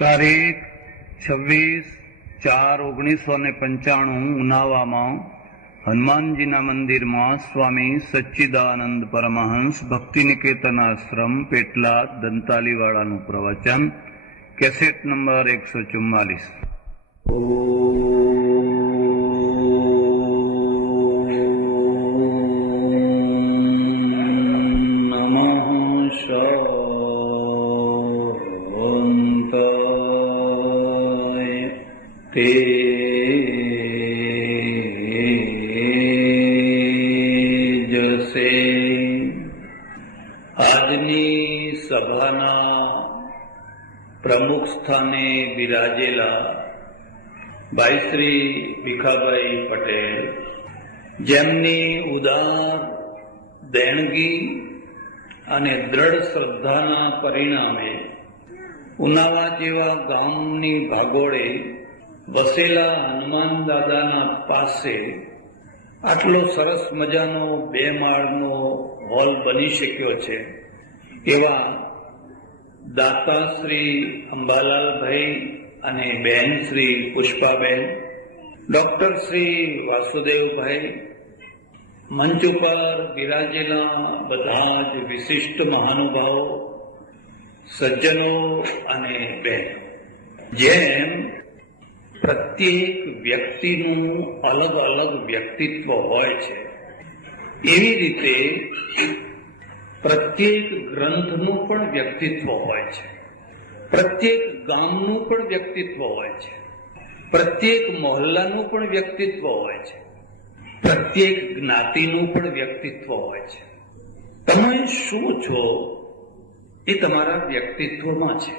તારીખ 26/4/1995 ઉનાવામાં હનુમાનજીના મંદિરમાં સ્વામી સચ્ચિદાનંદ પરમહંસ ભક્તિ નિકેતન આશ્રમ પેટલાદ દંતાલીવાળાનું પ્રવચન, કેસેટ નંબર 144। આજની સભાના પ્રમુખ સ્થાને બિરાજેલા ભાઈ શ્રી ભીખાભાઈ પટેલ, જેમની ઉદાર દેણગી અને દ્રઢ શ્રદ્ધાના પરિણામે ઉનાવા જેવા ગામની ભાગોળે વસેલા હનુમાન દાદાના પાસે આટલો સરસ મજાનો 2 માળનો હોલ બની શક્યો છે, એવા દાતા શ્રી અંબાલાલભાઈ અને બહેન શ્રી પુષ્પાબેન, ડોક્ટર શ્રી વાસુદેવભાઈ, મંચ ઉપર બિરાજેલા બધા જ વિશિષ્ટ મહાનુભાવો, સજ્જનો અને બહેનો, જેમ પ્રત્યેક વ્યક્તિનું અલગ અલગ વ્યક્તિત્વ હોય છે, એવી રીતે પ્રત્યેક ગ્રંથનું પણ વ્યક્તિત્વ હોય છે, પ્રત્યેક ગામનું પણ વ્યક્તિત્વ હોય છે, પ્રત્યેક મહોલ્લાનું પણ વ્યક્તિત્વ હોય છે, પ્રત્યેક જ્ઞાતિનું પણ વ્યક્તિત્વ હોય છે। તમે શું છો એ તમારા વ્યક્તિત્વમાં છે,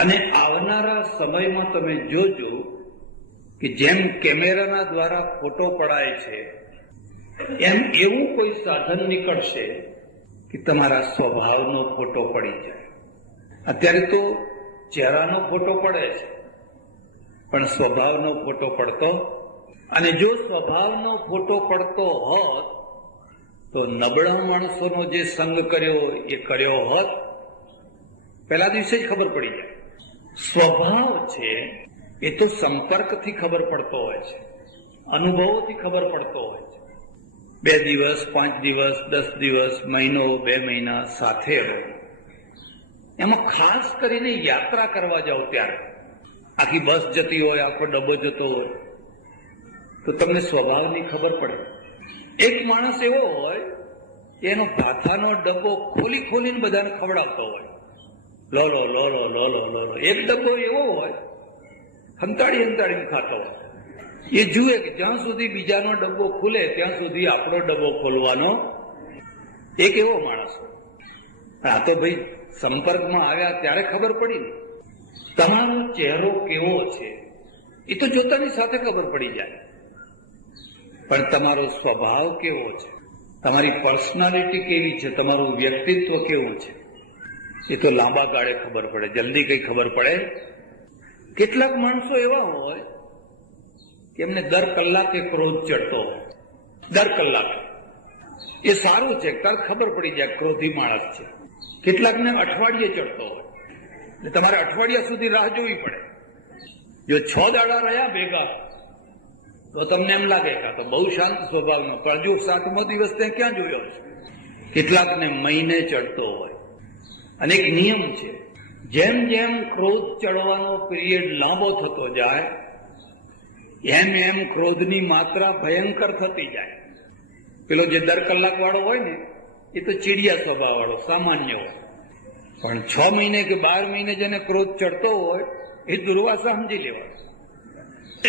અને આવનારા સમયમાં તમે જોજો કે જેમ કેમેરાના દ્વારા ફોટો પડાય છે, એમ એવું કોઈ સાધન નીકળશે કે તમારા સ્વભાવનો ફોટો પડી જાય। અત્યારે તો ચહેરાનો ફોટો પડે છે, પણ સ્વભાવનો ફોટો પડતો, અને જો સ્વભાવનો ફોટો પડતો હોત તો નબળા માણસોનો જે સંગ કર્યો એ કર્યો હોત, પહેલા દિવસે જ ખબર પડી જાય। સ્વભાવ છે એ તો સંપર્કથી ખબર પડતો હોય છે, અનુભવોથી ખબર પડતો હોય છે। 2 દિવસ, 5 દિવસ, 10 દિવસ, મહિનો, 2 મહિના સાથે રહો, એમાં ખાસ કરીને યાત્રા કરવા જાઓ ત્યારે, આખી બસ જતી હોય, આખો ડબ્બો જતો હોય, તો તમને સ્વભાવની ખબર પડે। એક માણસ એવો હોય કે એનો ભાથાનો ડબ્બો ખોલી ખોલીને બધાને ખવડાવતો હોય, લો લો લો લો લો લો લો લો। એક ડબ્બો એવો હોય હંતાડી હંતાડીને ખાતો હોય, એ જુએ કે જ્યાં સુધી બીજાનો ડબ્બો ખુલે ત્યાં સુધી આપણો ડબ્બો ખોલવાનો, એક એવો માણસ હોય। આ તો ભાઈ સંપર્કમાં આવ્યા ત્યારે ખબર પડી ને, તમારો ચહેરો કેવો છે એ તો જોતાની સાથે ખબર પડી જાય, પણ તમારો સ્વભાવ કેવો છે, તમારી પર્સનાલિટી કેવી છે, તમારું વ્યક્તિત્વ કેવું છે, એ તો લાંબા ગાળે ખબર પડે, જલ્દી કઈ ખબર પડે। કેટલાક માણસો એવા હોય કે એમને દર કલાકે ક્રોધ ચડતો હોય, દર કલાકે, એ સારું છે, તરત ખબર પડી જાય ક્રોધી માણસ છે। કેટલાકને અઠવાડિયે ચડતો હોય, એટલે તમારે અઠવાડિયા સુધી રાહ જોવી પડે। જો 6 દાડા રહ્યા ભેગા તો તમને એમ લાગે કે તો બહુ શાંત સ્વભાવનો, પણ જો 7મો દિવસ ત્યાં ક્યાં જોયો છે। કેટલાકને મહિને ચડતો હોય, અને એક નિયમ છે, જેમ જેમ ક્રોધ ચડવાનો પીરિયડ લાંબો થતો જાય એમ એમ ક્રોધની માત્રા ભયંકર થતી જાય। પેલો જે દર કલાક વાળો હોય ને એ તો ચીડિયા સ્વભાવ વાળો સામાન્ય હોય, પણ 6 મહિને કે 12 મહિને જેને ક્રોધ ચડતો હોય એ દુર્વાસા સમજી લેવા,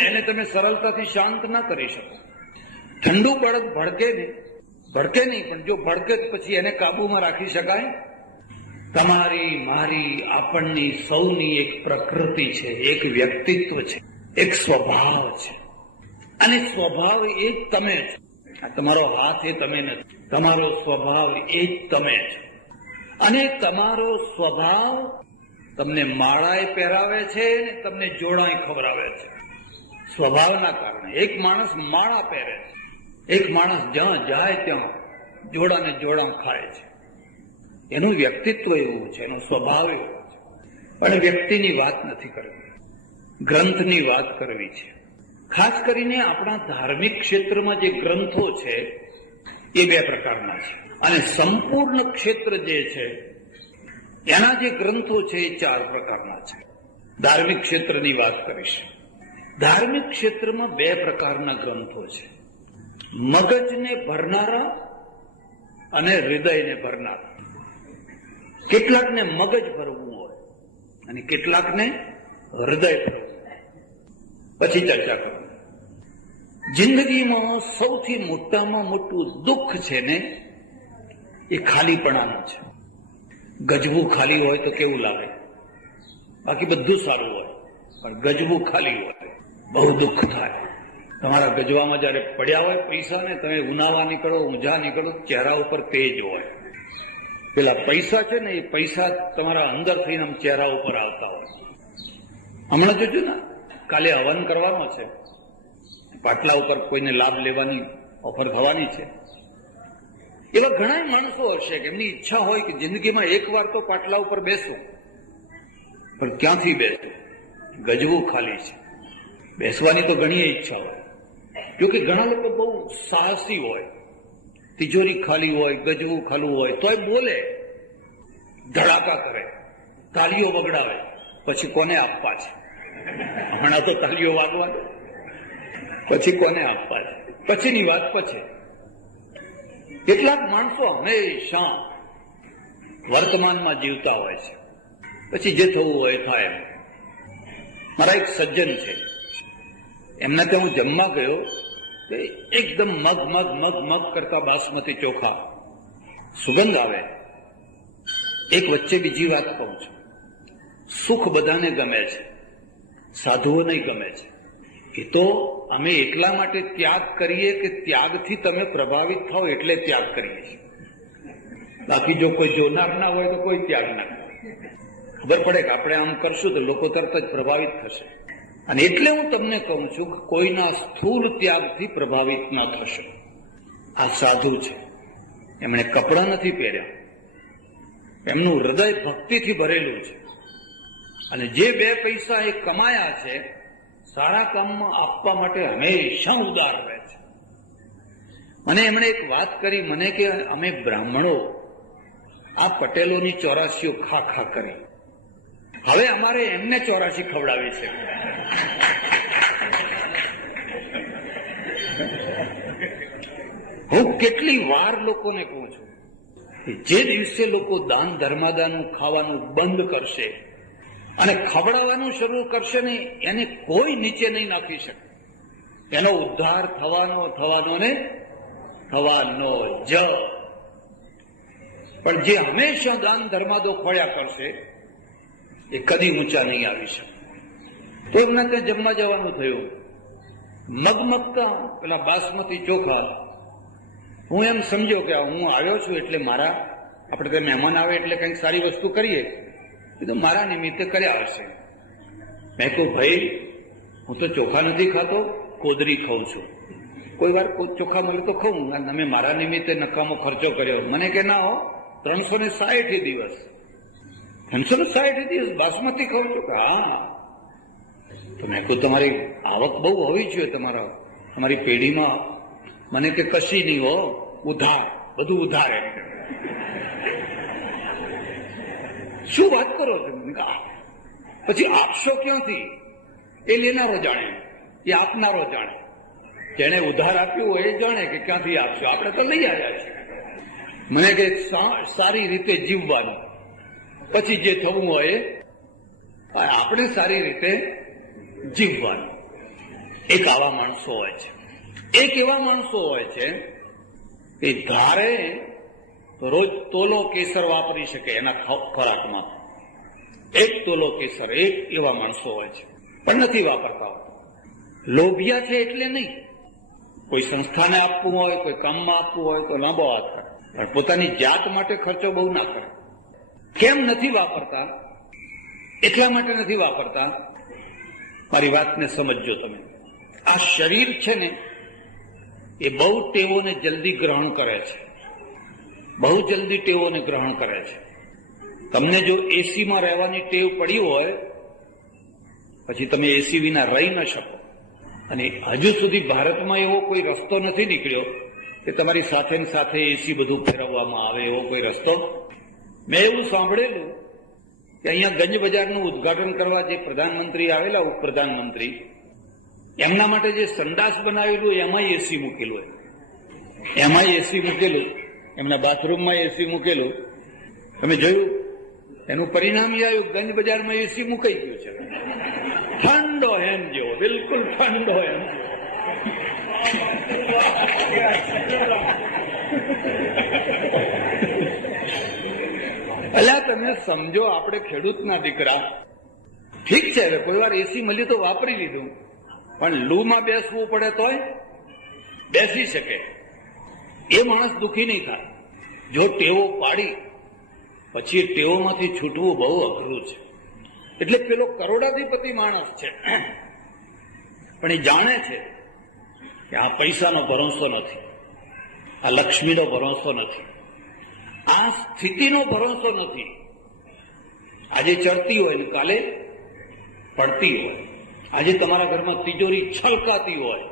એને તમે સરળતાથી શાંત ના કરી શકો। ઠંડુ બળદ ભડકે નહીં, પણ જો ભડકે પછી એને કાબુમાં રાખી શકાય। તમારી, મારી, આપણની, સૌની એક પ્રકૃતિ છે, એક વ્યક્તિત્વ છે, એક સ્વભાવ છે, અને સ્વભાવ એ જ તમે છો। આ તમારો હાથ એ તમે નથી, તમારો સ્વભાવ એ જ તમે છો, અને તમારો સ્વભાવ તમને માળાએ પહેરાવે છે, તમને જોડાય ખવડાવે છે। સ્વભાવના કારણે એક માણસ માળા પહેરે છે, એક માણસ જ્યાં જાય ત્યાં જોડાને જોડા ખાય છે, એનું વ્યક્તિત્વ એવું છે, એનો સ્વભાવ એવો છે। પણ વ્યક્તિની વાત નથી કરવી, ગ્રંથની વાત કરવી છે. ખાસ કરીને આપણા ધાર્મિક ક્ષેત્રમાં જે ગ્રંથો છે એ બે પ્રકારના છે, અને સંપૂર્ણ ક્ષેત્ર જે છે એના જે ગ્રંથો છે એ 4 પ્રકારના છે. ધાર્મિક ક્ષેત્રની વાત કરીશ. ધાર્મિક ક્ષેત્રમાં 2 પ્રકારના ગ્રંથો છે, મગજને ભરનારા અને હૃદયને ભરનારા. કેટલાકને મગજ ભરવું હોય અને કેટલાકને હૃદય ભરવું. પછી ચર્ચા કરું. જિંદગીમાં સૌથી મોટામાં મોટું દુઃખ છે ને એ ખાલીપણાનું છે. ગજવું ખાલી હોય તો કેવું લાગે? બાકી બધું સારું હોય, પણ ગજવું ખાલી હોય બહુ દુઃખ થાય. તમારા ગજવામાં જયારે પડ્યા હોય પૈસા ને, તમે ઉનાવા નીકળો, ઊંઝા નીકળો, ચહેરા ઉપર તેજ હોય. પેલા પૈસા છે ને એ પૈસા તમારા અંદર થઈને આમ ચહેરા ઉપર આવતા હોય. હમણાં જોજો ને, કાલે હવન કરવાનો છે, પાટલા ઉપર કોઈને લાભ લેવાની ઓફર થવાની છે. એવા ઘણા માણસો હશે કે એમની ઈચ્છા હોય કે જિંદગીમાં 1 વાર તો પાટલા ઉપર બેસવું, પણ ક્યાંથી બેસવું? ગજવું ખાલી છે. બેસવાની તો ઘણી ઈચ્છા હોય, જોકે ઘણા લોકો બહુ સાહસી હોય, તિજોરી ખાલી હોય, ગજવું ખાલું હોય તોય બોલે, ધડાકા કરે, તાળીઓ વગડાવે, પછી કોને આપવા છે? હમણાં તો તાળીઓ વાગવા દો, પછી કોને આપવા છે? પછીની વાત પછી. કેટલાક માણસો હંમેશા વર્તમાનમાં જીવતા હોય છે, પછી જે થવું હોય થાય. મારા એક સજ્જન છે, એમના ત્યાં હું જમવા ગયો, એકદમ મગ મગ મગ મગ કરતા બાસમતી ચોખા, સુગંધ આવે. એક વચ્ચે બીજી વાત કહું છું, સુખ બધાને ગમે છે, સાધુઓને ગમે છે. એ તો અમે એટલા માટે ત્યાગ કરીએ કે ત્યાગથી તમે પ્રભાવિત થાઓ એટલે ત્યાગ કરીએ છીએ. બાકી જો કોઈ જોનાર ના હોય તો કોઈ ત્યાગ ના કરે. ખબર પડે કે આપણે આમ કરશું તો લોકો તરત જ પ્રભાવિત થશે. અને એટલે હું તમને કહું છું કે કોઈના સ્થૂળ ત્યાગથી પ્રભાવિત ન થશે. આ સાધુ છે, એમણે કપડાં નથી પહેર્યા, એમનું હૃદય ભક્તિથી ભરેલું છે, અને જે 2 પૈસા એ કમાયા છે સારા કામમાં આપવા માટે હંમેશા ઉદાર રહે છે. મને એમણે એક વાત કરી, મને કે અમે બ્રાહ્મણો આ પટેલોની 84 ખા ખા કરી, હવે અમારે એમને 84 ખવડાવી છે. હું કેટલી વાર લોકોને કહું છું કે જે દિવસે લોકો દાન ધર્માદાનું ખાવાનું બંધ કરશે અને ખવડાવવાનું શરૂ કરશે ને, એને કોઈ નીચે નહીં નાખી શકે. એનો ઉદ્ધાર થવાનો ને થવાનો જ. પણ જે હંમેશા દાન ધર્માદો ખોળ્યા કરશે એ કદી ઊંચા નહીં આવી શકે. તો એમના ત્યાં જમવા જવાનું થયું. મગમગતા પેલા બાસમતી ચોખા, હું એમ સમજ્યો કે હું આવ્યો છું એટલે મારા, આપણે ત્યાં મહેમાન આવે એટલે કંઈક સારી વસ્તુ કરીએ, એ તો મારા નિમિત્તે કર્યા હશે. મેં કહ્યું ભાઈ, હું તો ચોખા નથી ખાતો, કોદરી ખાઉં છું. કોઈ વાર ચોખા મળે તો ખાઉં, અને તમે મારા નિમિત્તે નકામો ખર્ચો કર્યો. મને કે ના હો, 360 દિવસ 360 દિવસ બાસમતી ખાઉં છું. હા, તો મેં કહ્યું તમારી આવક બહુ હોવી જોઈએ તમારી પેઢીમાં. મને કે કશી નહીં હો, ઉધાર, બધું ઉધાર. શું વાત કરો છો? પછી આપશો ક્યાંથી? એ લેનારો જાણે, એ આપનારો જાણે. જેને ઉધાર આપ્યું હોય એ જાણે કે ક્યાંથી આપશો. આપણે તો લઈ આવ્યા છીએ. મને કે સારી રીતે જીવવાનું, પછી જે થવું હોય આપણે સારી રીતે જીવવાનું. એક આવા માણસો હોય છે. એક એવા માણસો હોય છે કે ધારે તો રોજ તોલો કેસર વાપરી શકે એના ખોરાકમાં. 1 તોલો કેસર, એક એવા માણસો હોય છે, પણ નથી વાપરતા. લોભિયા છે એટલે નહીં. કોઈ સંસ્થાને આપવું હોય, કોઈ કામમાં આપવું હોય તો લાંબો હાથ કરે, પણ પોતાની જાત માટે ખર્ચો બહુ ના કરે. કેમ નથી વાપરતા? એટલા માટે નથી વાપરતા, મારી વાતને સમજજો તમે. આ શરીર છે ને એ બહુ ટેવોને જલ્દી ગ્રહણ કરે છે, બહુ જલ્દી ટેવોને ગ્રહણ કરે છે. તમને જો એસીમાં રહેવાની ટેવ પડી હોય પછી તમે એસી વિના રહી ન શકો. અને હજુ સુધી ભારતમાં એવો કોઈ રસ્તો નથી નીકળ્યો કે તમારી સાથે ને સાથે એસી બધું ફેરવવામાં આવે, એવો કોઈ રસ્તો. મેં એવું સાંભળેલું કે અહીંયા ગંજ બજારનું ઉદઘાટન કરવા જે પ્રધાનમંત્રી આવેલા, ઉપપ્રધાનમંત્રી, એમના માટે જે સંડાસ બનાવેલું એમાંય એસી મૂકેલું હોય, એમાંય એસી મૂકેલું, એમના બાથરૂમમાં એસી મૂકેલું. તમે જોયું? એનું પરિણામ એ આવ્યું, ગંજ બજારમાં એસી મુકાઈ ગયું છે. ઠંડો હેમ જેવો, બિલકુલ ઠંડો હેમ જેવો. અલ્યા તમે સમજો, આપણે ખેડૂતના દીકરા, ઠીક છે હવે કોઈ વાર એસી મળ્યું તો વાપરી લીધું, પણ લૂમાં બેસવું પડે તોય બેસી શકે. એ માણસ દુઃખી નહીં થાય. જો ટેવો પાડી પછી એ ટેવોમાંથી છૂટવું બહુ અઘરું છે. એટલે પેલો કરોડાધિપતિ માણસ છે, પણ એ જાણે છે કે આ પૈસાનો ભરોસો નથી, આ લક્ષ્મીનો ભરોસો નથી, આ સ્થિતિનો ભરોસો નથી. આજે ચડતી હોય ને કાલે પડતી હોય. આજે તમારા ઘરમાં તિજોરી છલકાતી હોય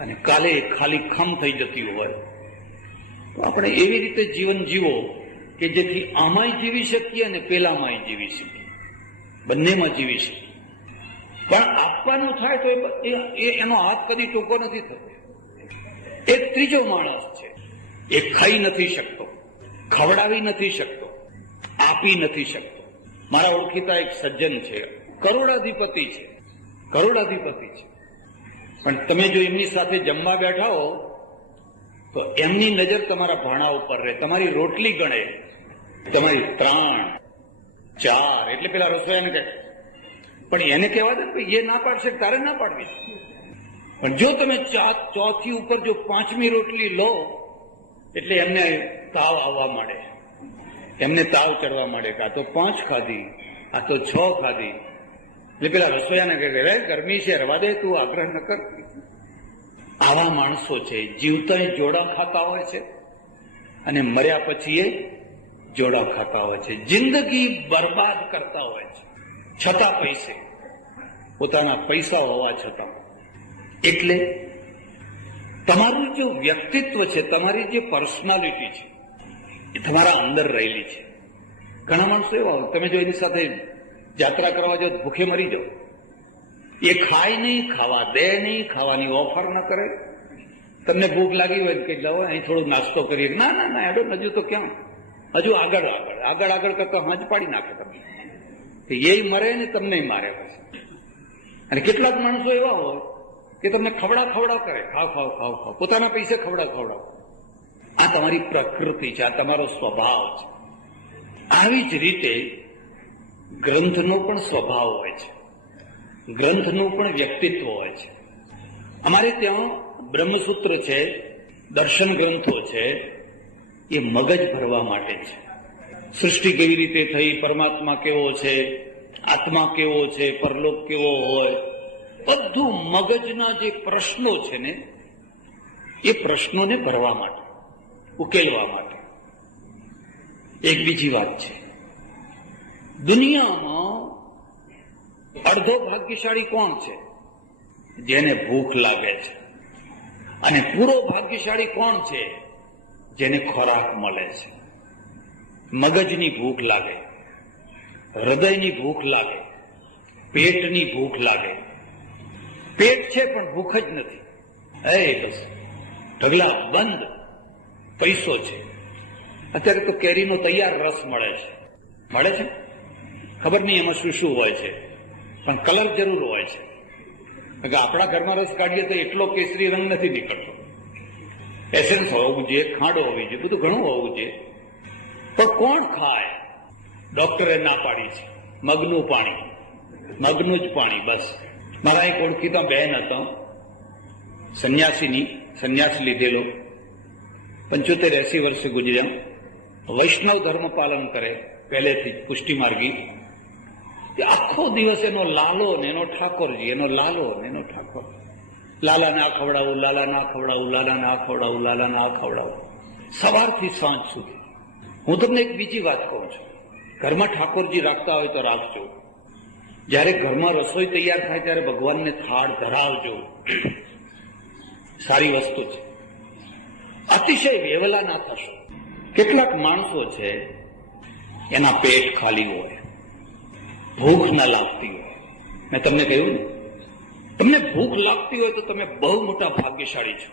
અને કાલે ખાલી ખમ થઈ જતી હોય. તો આપણે એવી રીતે જીવન જીવો કે જેથી આમાંય જીવી શકીએ અને પેલામાંય જીવી શકીએ, બંનેમાં જીવી શકીએ. પણ આપવાનું થાય તો એનો હાથ કદી ટૂંકો નથી થતો. એક ત્રીજો માણસ છે, એ ખાઈ નથી શકતો, ખવડાવી નથી શકતો, આપી નથી શકતો. મારા ઓળખીતા એક સજ્જન છે, કરોડાધિપતિ છે, કરોડાધિપતિ છે. પણ તમે જો એમની સાથે જમવા બેઠા હો તો એમની નજર તમારા ભાણા ઉપર રહે, તમારી રોટલી ગણે, તમારી 3, 4, એટલે પેલા રસોઈયાને કહે. પણ એને કહેવા દે કે એ ના પાડશે, તારે ના પાડવી. પણ જો તમે ચોથી ઉપર જો 5મી રોટલી લો એટલે એમને તાવ આવવા માંડે, એમને તાવ ચડવા માંડે કે આ તો 5 ખાધી, આ તો 6 ખાધી. એટલે પેલા રસોઈયાને કહે રે ગરમી છે, રવા દે, તું આગ્રહ ન કર. આવા માણસો છે, જીવતા જોડા ખાતા હોય છે અને મર્યા પછી એ જોડા ખાતા હોય છે. જિંદગી બરબાદ કરતા હોય છે છતાં પૈસે, પોતાના પૈસા હોવા છતાં. એટલે તમારું જે વ્યક્તિત્વ છે, તમારી જે પર્સનાલિટી છે, એ તમારા અંદર રહેલી છે. ઘણા માણસો એવા હોય, તમે જો એની સાથે યાત્રા કરવા જાઓ ભૂખે મરી જાઓ. એ ખાય નહીં, ખાવા દે નહીં, ખાવાની ઓફર ન કરે. તમને ભૂખ લાગી હોય કે જાઓ અહીં થોડો નાસ્તો કરીએ, ના ના ના એડો હજુ તો ક્યાં, હજુ આગળ આગળ આગળ આગળ કરતા હાથ પાડી નાખે તમને. એ મરે ને તમને મારે. અને કેટલાક માણસો એવા હોય કે તમને ખવડાવ કરે, ખાવ ખાવ ખાવ ખાવ, પોતાના પૈસે ખવડાવ. આ તમારી પ્રકૃતિ છે, આ તમારો સ્વભાવ છે. આવી જ રીતે ગ્રંથનો પણ સ્વભાવ હોય છે, ગ્રંથનું પણ વ્યક્તિત્વ હોય છે. અમારે ત્યાં બ્રહ્મસૂત્ર છે, દર્શન ગ્રંથો છે, એ મગજ ભરવા માટે છે. સૃષ્ટિ કેવી રીતે થઈ, પરમાત્મા કેવો છે, આત્મા કેવો છે, પરલોક કેવો હોય, બધું મગજના જે પ્રશ્નો છે ને એ પ્રશ્નોને ભરવા માટે, ઉકેલવા માટે. એક બીજી વાત છે, દુનિયામાં અડધો ભાગ્યશાળી કોણ છે? જેને ભૂખ લાગે છે. અને પૂરો ભાગ્યશાળી કોણ છે? જેને ખોરાક મળે છે. મગજની ભૂખ લાગે, હૃદયની ભૂખ લાગે, પેટની ભૂખ લાગે. પેટ છે પણ ભૂખ જ નથી. બસ ઢગલા બંધ, પૈસો છે. અત્યારે તો કેરીનો તૈયાર રસ મળે છે. ખબર નહીં એમાં શું શું હોય છે, પણ કલર જરૂર હોય છે. આપણા ઘરમાં રસ કાઢીએ તો એટલો કેસરી રંગ નથી નીકળતો. એસેન્સ હોવું જોઈએ, ખાંડ હોવી જોઈએ, બધું ઘણું હોવું જોઈએ. પણ કોણ ખાય? ડોક્ટરે ના પાડી છે, મગનું પાણી, મગનું જ પાણી બસ. મારા એક ઓળખીતા બહેન હતા, સંન્યાસ લીધેલો, 75-80 વર્ષે ગુજર્યા. વૈષ્ણવ ધર્મ પાલન કરે પહેલેથી, પુષ્ટિ માર્ગી. આખો દિવસ એનો લાલો ને એનો ઠાકોરજી, એનો લાલો ને એનો ઠાકોર. લાલાને આ ખવડાવું, લાલાને આ ખવડાવું, લાલાને આ ખવડાવું, લાલાને આ ખવડાવું, સવારથી સાંજ સુધી. હું તમને એક બીજી વાત કહું છું, ઘરમાં ઠાકોરજી રાખતા હોય તો રાખજો. જ્યારે ઘરમાં રસોઈ તૈયાર થાય ત્યારે ભગવાનને થાળ ધરાવજો. સારી વસ્તુ છે. અતિશય વેવલા ના થશો. કેટલાક માણસો છે એના પેટ ખાલી હોય, ભૂખ ના લાગતી હોય. મેં તમને કહ્યું ને, તમને ભૂખ લાગતી હોય તો તમે બહુ મોટા ભાગ્યશાળી છો.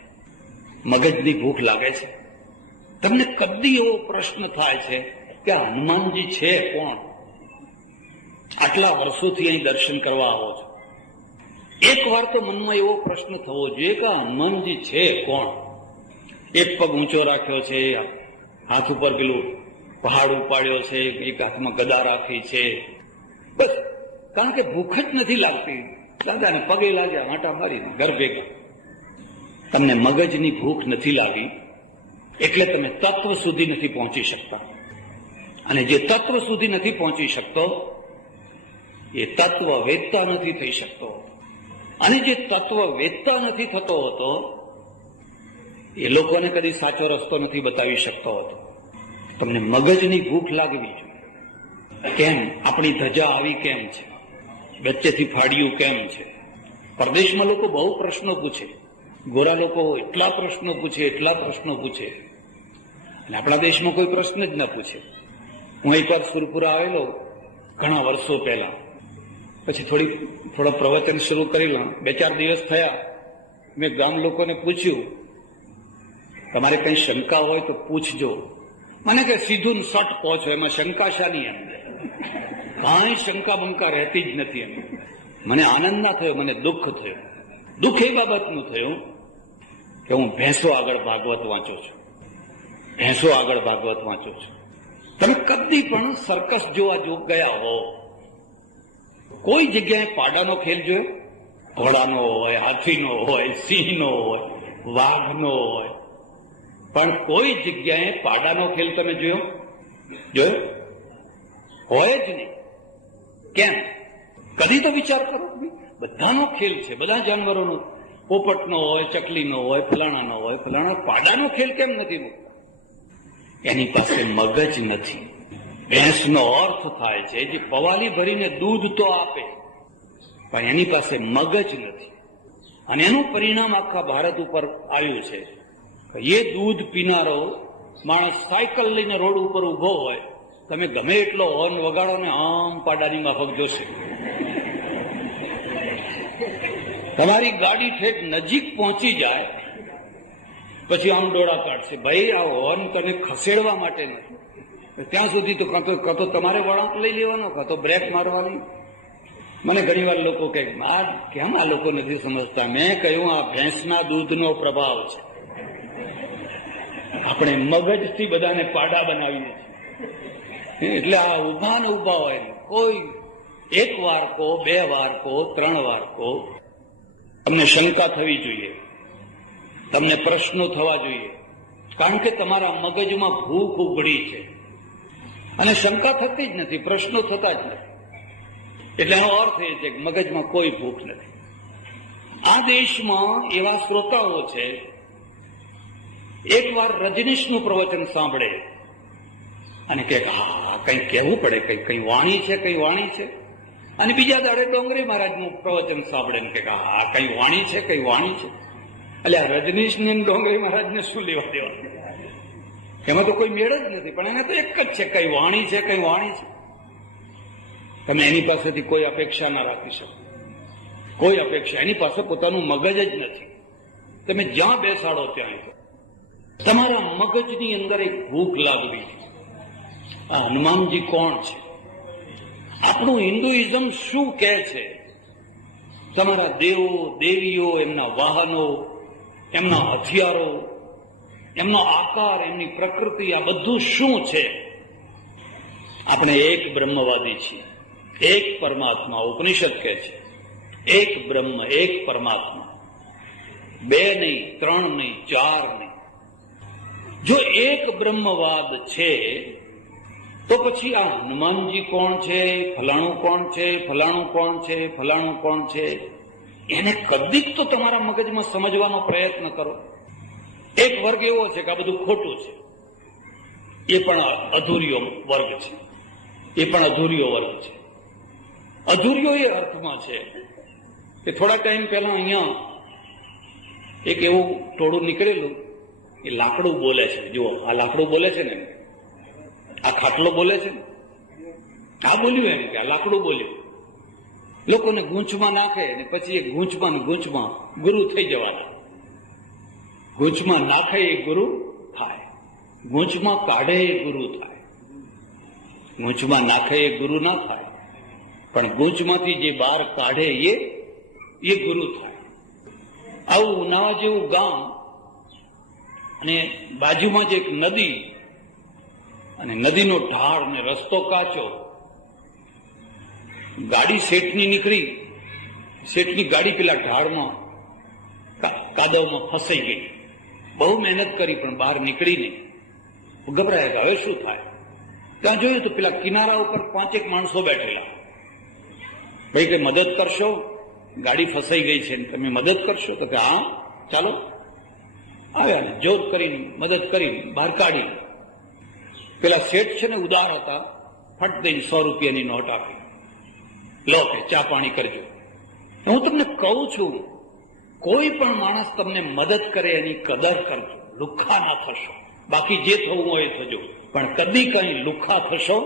મગજની ભૂખ લાગે છે. તમને કદી એવો પ્રશ્ન થાય છે કે હનુમાનજી છે કોણ? આટલા વર્ષોથી અહીં દર્શન કરવા આવો છો. એક વાર તો મનમાં એવો પ્રશ્ન થવો જોઈએ કે હનુમાનજી છે કોણ? એક પગ ઊંચો રાખ્યો છે, હાથ ઉપર પેલું પહાડ ઉપાડ્યો છે, એક હાથમાં ગદા રાખી છે, બસ. કારણ કે ભૂખ જ નથી લાગતી. દાદાને પગે લાગ્યા, આંટા મારીને ઘર ભેગા. તમને મગજની ભૂખ નથી લાગી એટલે તમે તત્વ સુધી નથી પહોંચી શકતા. અને જે તત્વ સુધી નથી પહોંચી શકતો એ તત્વ વેદતા નથી થઈ શકતો. અને જે તત્વ વેદતા નથી થતો હતો એ લોકોને કદી સાચો રસ્તો નથી બતાવી શકતો હતો. તમને મગજની ભૂખ લાગવી જોઈએ. કેમ આપણી ધજા આવી કેમ છે? વચ્ચેથી ફાડ્યું કેમ છે? પરદેશમાં લોકો બહુ પ્રશ્નો પૂછે, ગોરા લોકો એટલા પ્રશ્નો પૂછે, અને આપણા દેશમાં કોઈ પ્રશ્ન જ ના પૂછે. હું એકવાર સુરપુરા આવેલો ઘણા વર્ષો પહેલા, પછી થોડો પ્રવચન શરૂ કરેલું. 2-4 દિવસ થયા, મેં ગામ લોકોને પૂછ્યું, તમારે કઈ શંકા હોય તો પૂછજો. મને કે સીધું સટ કહો છો, એમાં શંકા શાની અંદર? કાંઈ શંકા બંકા રહેતી જ નથી એમ. મને આનંદ ના થયો, મને દુઃખ થયું. દુઃખ એ બાબતનું થયું કે હું ભેંસો આગળ ભાગવત વાંચું છું. તમે કદી પણ સર્કસ જોવા ગયા હો, કોઈ જગ્યાએ પાડાનો ખેલ જોયો? ઘોડાનો હોય, હાથીનો હોય, સિંહનો હોય, વાઘનો હોય, પણ કોઈ જગ્યાએ પાડાનો ખેલ તમે જોયો? હોય જ નહીં. કેમ? કદી તો વિચાર કરો. બધાનો ખેલ છે, બધા જાનવરોનો. પોપટનો હોય, ચકલીનો હોય, ફલાણાનો હોય, પાડાનો ખેલ કેમ નથી મૂકતા? એની પાસે મગજ નથી. ભેંસનો અર્થ થાય છે જે પવાલી ભરીને દૂધ તો આપે, પણ એની પાસે મગજ નથી. અને એનું પરિણામ આખા ભારત ઉપર આવ્યું છે. એ દૂધ પીનારો માણસ સાયકલ લઈને રોડ ઉપર ઉભો હોય, તમે ગમે એટલો હોર્ન વગાડો ને આમ પાડાની માફક જોશે. તમારી ગાડી ઠેઠ નજીક પહોંચી જાય પછી આમ ડોળા કાઢશે, ભાઈ આ હોર્ન તને ખસેડવા માટે નથી. ત્યાં સુધી તો કાં તો તમારે વળાંક લઈ લેવાનો, કાં તો બ્રેક મારવાની. મને ઘણી વાર લોકો કહે, કેમ આ લોકો નથી સમજતા? મેં કહ્યું, આ ભેંસના દૂધનો પ્રભાવ છે. આપણે મગજથી બધાને પાડા બનાવીએ છીએ. એટલે આ ઉભા ને ઉભા હોય, કોઈ 1 વાર કહો, 2 વાર કહો, 3 વાર કહો, તમને શંકા થવી જોઈએ, તમને પ્રશ્નો થવા જોઈએ. કારણ કે તમારા મગજમાં ભૂખ ઉઘડી છે. અને શંકા થતી જ નથી, પ્રશ્નો થતા જ નથી. એટલે એનો અર્થ એ છે કે મગજમાં કોઈ ભૂખ નથી. આ દેશમાં એવા શ્રોતાઓ છે, એકવાર રજનીશનું પ્રવચન સાંભળે અને કે હા કંઈ કહેવું પડે, કઈ વાણી છે. અને બીજા દાડે ડોંગરી મહારાજનું પ્રવચન સાંભળે ને કે હા કઈ વાણી છે. એટલે આ રજનીશને ડોંગરી મહારાજને શું લેવા દેવા? એમાં તો કોઈ મેળ જ નથી. પણ એને તો એક જ છે, કઈ વાણી છે. તમે એની પાસેથી કોઈ અપેક્ષા ના રાખી શકો. કોઈ અપેક્ષા. એની પાસે પોતાનું મગજ જ નથી. તમે જ્યાં બેસાડો ત્યાં તમારા મગજની અંદર એક ભૂખ લાગવી. આ હનુમાનજી કોણ છે? આપણું હિન્દુઇઝમ શું કહે છે? તમારા દેવો દેવીઓ, એમના વાહનો, એમના હથિયારો, એમનો આકાર, એમની પ્રકૃતિ, આ બધું શું છે? આપણે એક બ્રહ્મવાદી છીએ, એક પરમાત્મા. ઉપનિષદ કહે છે એક બ્રહ્મ, એક પરમાત્મા. 2 નહીં, 3 નહીં, 4 નહીં. જો એક બ્રહ્મવાદ છે તો પછી આ હનુમાનજી કોણ છે, ફલાણું કોણ છે, એને કદીક તો તમારા મગજમાં સમજવાનો પ્રયત્ન કરો. એક વર્ગ એવો છે કે આ બધું ખોટું છે, એ પણ અધૂરિયો વર્ગ છે. એ પણ અધૂરિયો વર્ગ છે. અધૂરિયો એ અર્થમાં છે કે થોડા ટાઈમ પહેલા અહીંયા એક એવું ટોળું નીકળેલું, એ લાકડું બોલે છે. જુઓ, આ લાકડું બોલે છે ને, આ ખાટલો બોલે છે ને, આ બોલ્યું એમ કે આ લાકડું બોલ્યું. લોકોને ગૂંચમાં નાખે અને પછી એ ગૂંચમાં ગુરુ થઈ જવાના. ગૂંચમાં નાખે એ ગુરુ થાય, ગૂંચમાં કાઢે એ ગુરુ થાય. ગૂંચમાં નાખે એ ગુરુ ના થાય, પણ ગૂંચમાંથી જે બહાર કાઢે એ ગુરુ થાય. આવું ઉનાવા જેવું ગામ અને બાજુમાં જ એક નદી અને નદીનો ઢાળ ને રસ્તો કાચો. ગાડી શેઠની નીકળી, શેઠની ગાડી પેલા ઢાળમાં કાદવમાં ફસાઈ ગઈ. બહુ મહેનત કરી પણ બહાર નીકળી નહીં. ગભરાયા કે હવે શું થાય. ત્યાં જોયું તો પેલા કિનારા ઉપર 5 માણસો બેઠેલા. ભાઈ કઈ મદદ કરશો, ગાડી ફસાઈ ગઈ છે ને તમે મદદ કરશો? તો કે હા ચાલો. આવ્યા, જોર કરીને મદદ કરીને બહાર કાઢી. પેલા શેઠ છે ને ઉદાર હતા, ફટ દઈને 100 રૂપિયાની નોટ આપી. લો કે ચા પાણી કરજો. હું તમને કહું છું, કોઈ પણ માણસ તમને મદદ કરે એની કદર કરજો, લુખ્ખા ના થશો. બાકી જે થવું હોય એ થજો, પણ કદી કઈ લુખ્ખા થશો.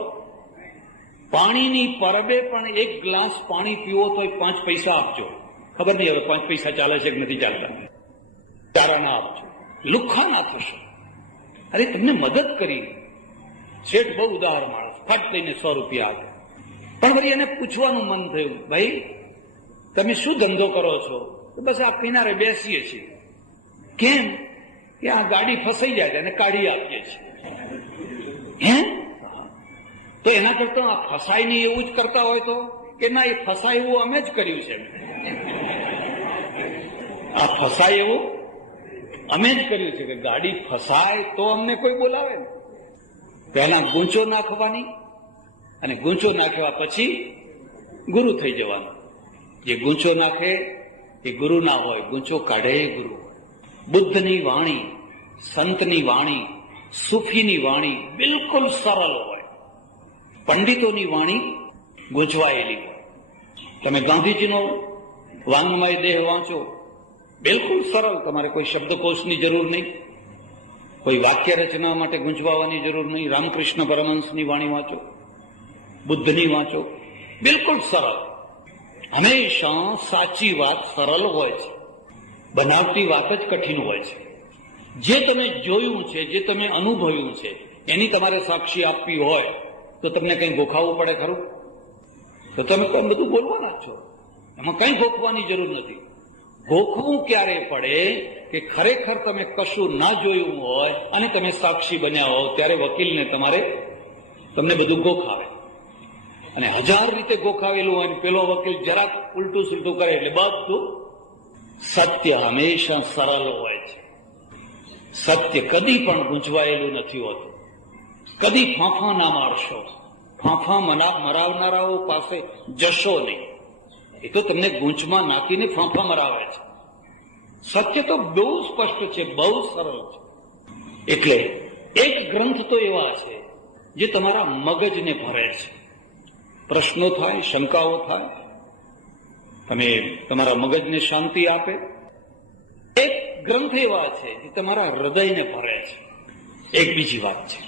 પાણીની પરબે પણ 1 ગ્લાસ પાણી પીવો તો 5 પૈસા આપજો. ખબર નહીં હવે 5 પૈસા ચાલે છે કે નથી ચાલતા. ચારા ના આપજો, લુખ્ખા ના થશો. અરે તમને મદદ કરી. શેઠ બહુ ઉદાર માણસ, ફટ લઈને 100 રૂપિયા આપ્યા. પણ વળી એને પૂછવાનું મન થયું, ભાઈ તમે શું ધંધો કરો છો? તો બસ આ કિનારે બેસીએ છીએ. કેમ? કે આ ગાડી ફસાઈ જાય એને કાઢી આપીએ છીએ. હે? તો એના કરતા આ ફસાય નહીં એવું જ કરતા હોય તો? કે ના, એ ફસાય એવું અમે જ કર્યું છે. આ ફસાય એવું અમે જ કર્યું છે કે ગાડી ફસાય તો અમને કોઈ બોલાવે ને. પહેલા ગૂંચો નાખવાની અને ગૂંચો નાખ્યા પછી ગુરુ થઈ જવાનું. જે ગૂંચો નાખે એ ગુરુ ના હોય, ગૂંચો કાઢે એ ગુરુ હોય. બુદ્ધની વાણી, સંતની વાણી, સૂફીની વાણી બિલકુલ સરળ હોય. પંડિતોની વાણી ગૂંચવાયેલી હોય. તમે ગાંધીજીનો વાંગ્મય દેહ વાંચો, બિલકુલ સરળ. તમારે કોઈ શબ્દકોશની જરૂર નહીં, કોઈ વાક્ય રચના માટે ગૂંચવાવાની જરૂર નહીં. રામકૃષ્ણ પરમહંસની વાણી વાંચો, બુદ્ધની વાંચો, બિલકુલ સરળ. હંમેશા સાચી વાત સરળ હોય છે, બનાવટી વાત જ કઠિન હોય છે. જે તમે જોયું છે, જે તમે અનુભવ્યું છે, એની તમારે સાક્ષી આપવી હોય તો તમને કંઈ ગોખાવવું પડે ખરું? તો તમે તો બધું બોલવાના જ છો, એમાં કંઈ ગોખવાની જરૂર નથી. ગોખવું ક્યારે પડે કે ખરેખર તમે કશું ના જોયું હોય અને તમે સાક્ષી બન્યા હો, ત્યારે વકીલને તમને બધું ગોખાવે. અને 1000 રીતે ગોખાવેલું હોય, પેલો વકીલ જરાક ઉલટું સુલટું કરે એટલે બધું. સત્ય હંમેશા સરળ હોય છે. સત્ય કદી પણ ગૂંચવાયેલું નથી હોતું. કદી ફાંફા ના મારશો. ફાંફા મરાવનારાઓ પાસે જશો નહીં. એ તો તમને ગૂંચમાં નાખીને ફાંફા મરાવે છે. સત્ય તો બહુ સ્પષ્ટ છે, બહુ સરળ છે. એટલે એક ગ્રંથ તો એવા છે જે તમારા મગજને ભરે છે. પ્રશ્નો થાય, શંકાઓ થાય, તમે તમારા મગજને શાંતિ આપે. એક ગ્રંથ એવા છે જે તમારા હૃદયને ભરે છે. એક બીજી વાત છે,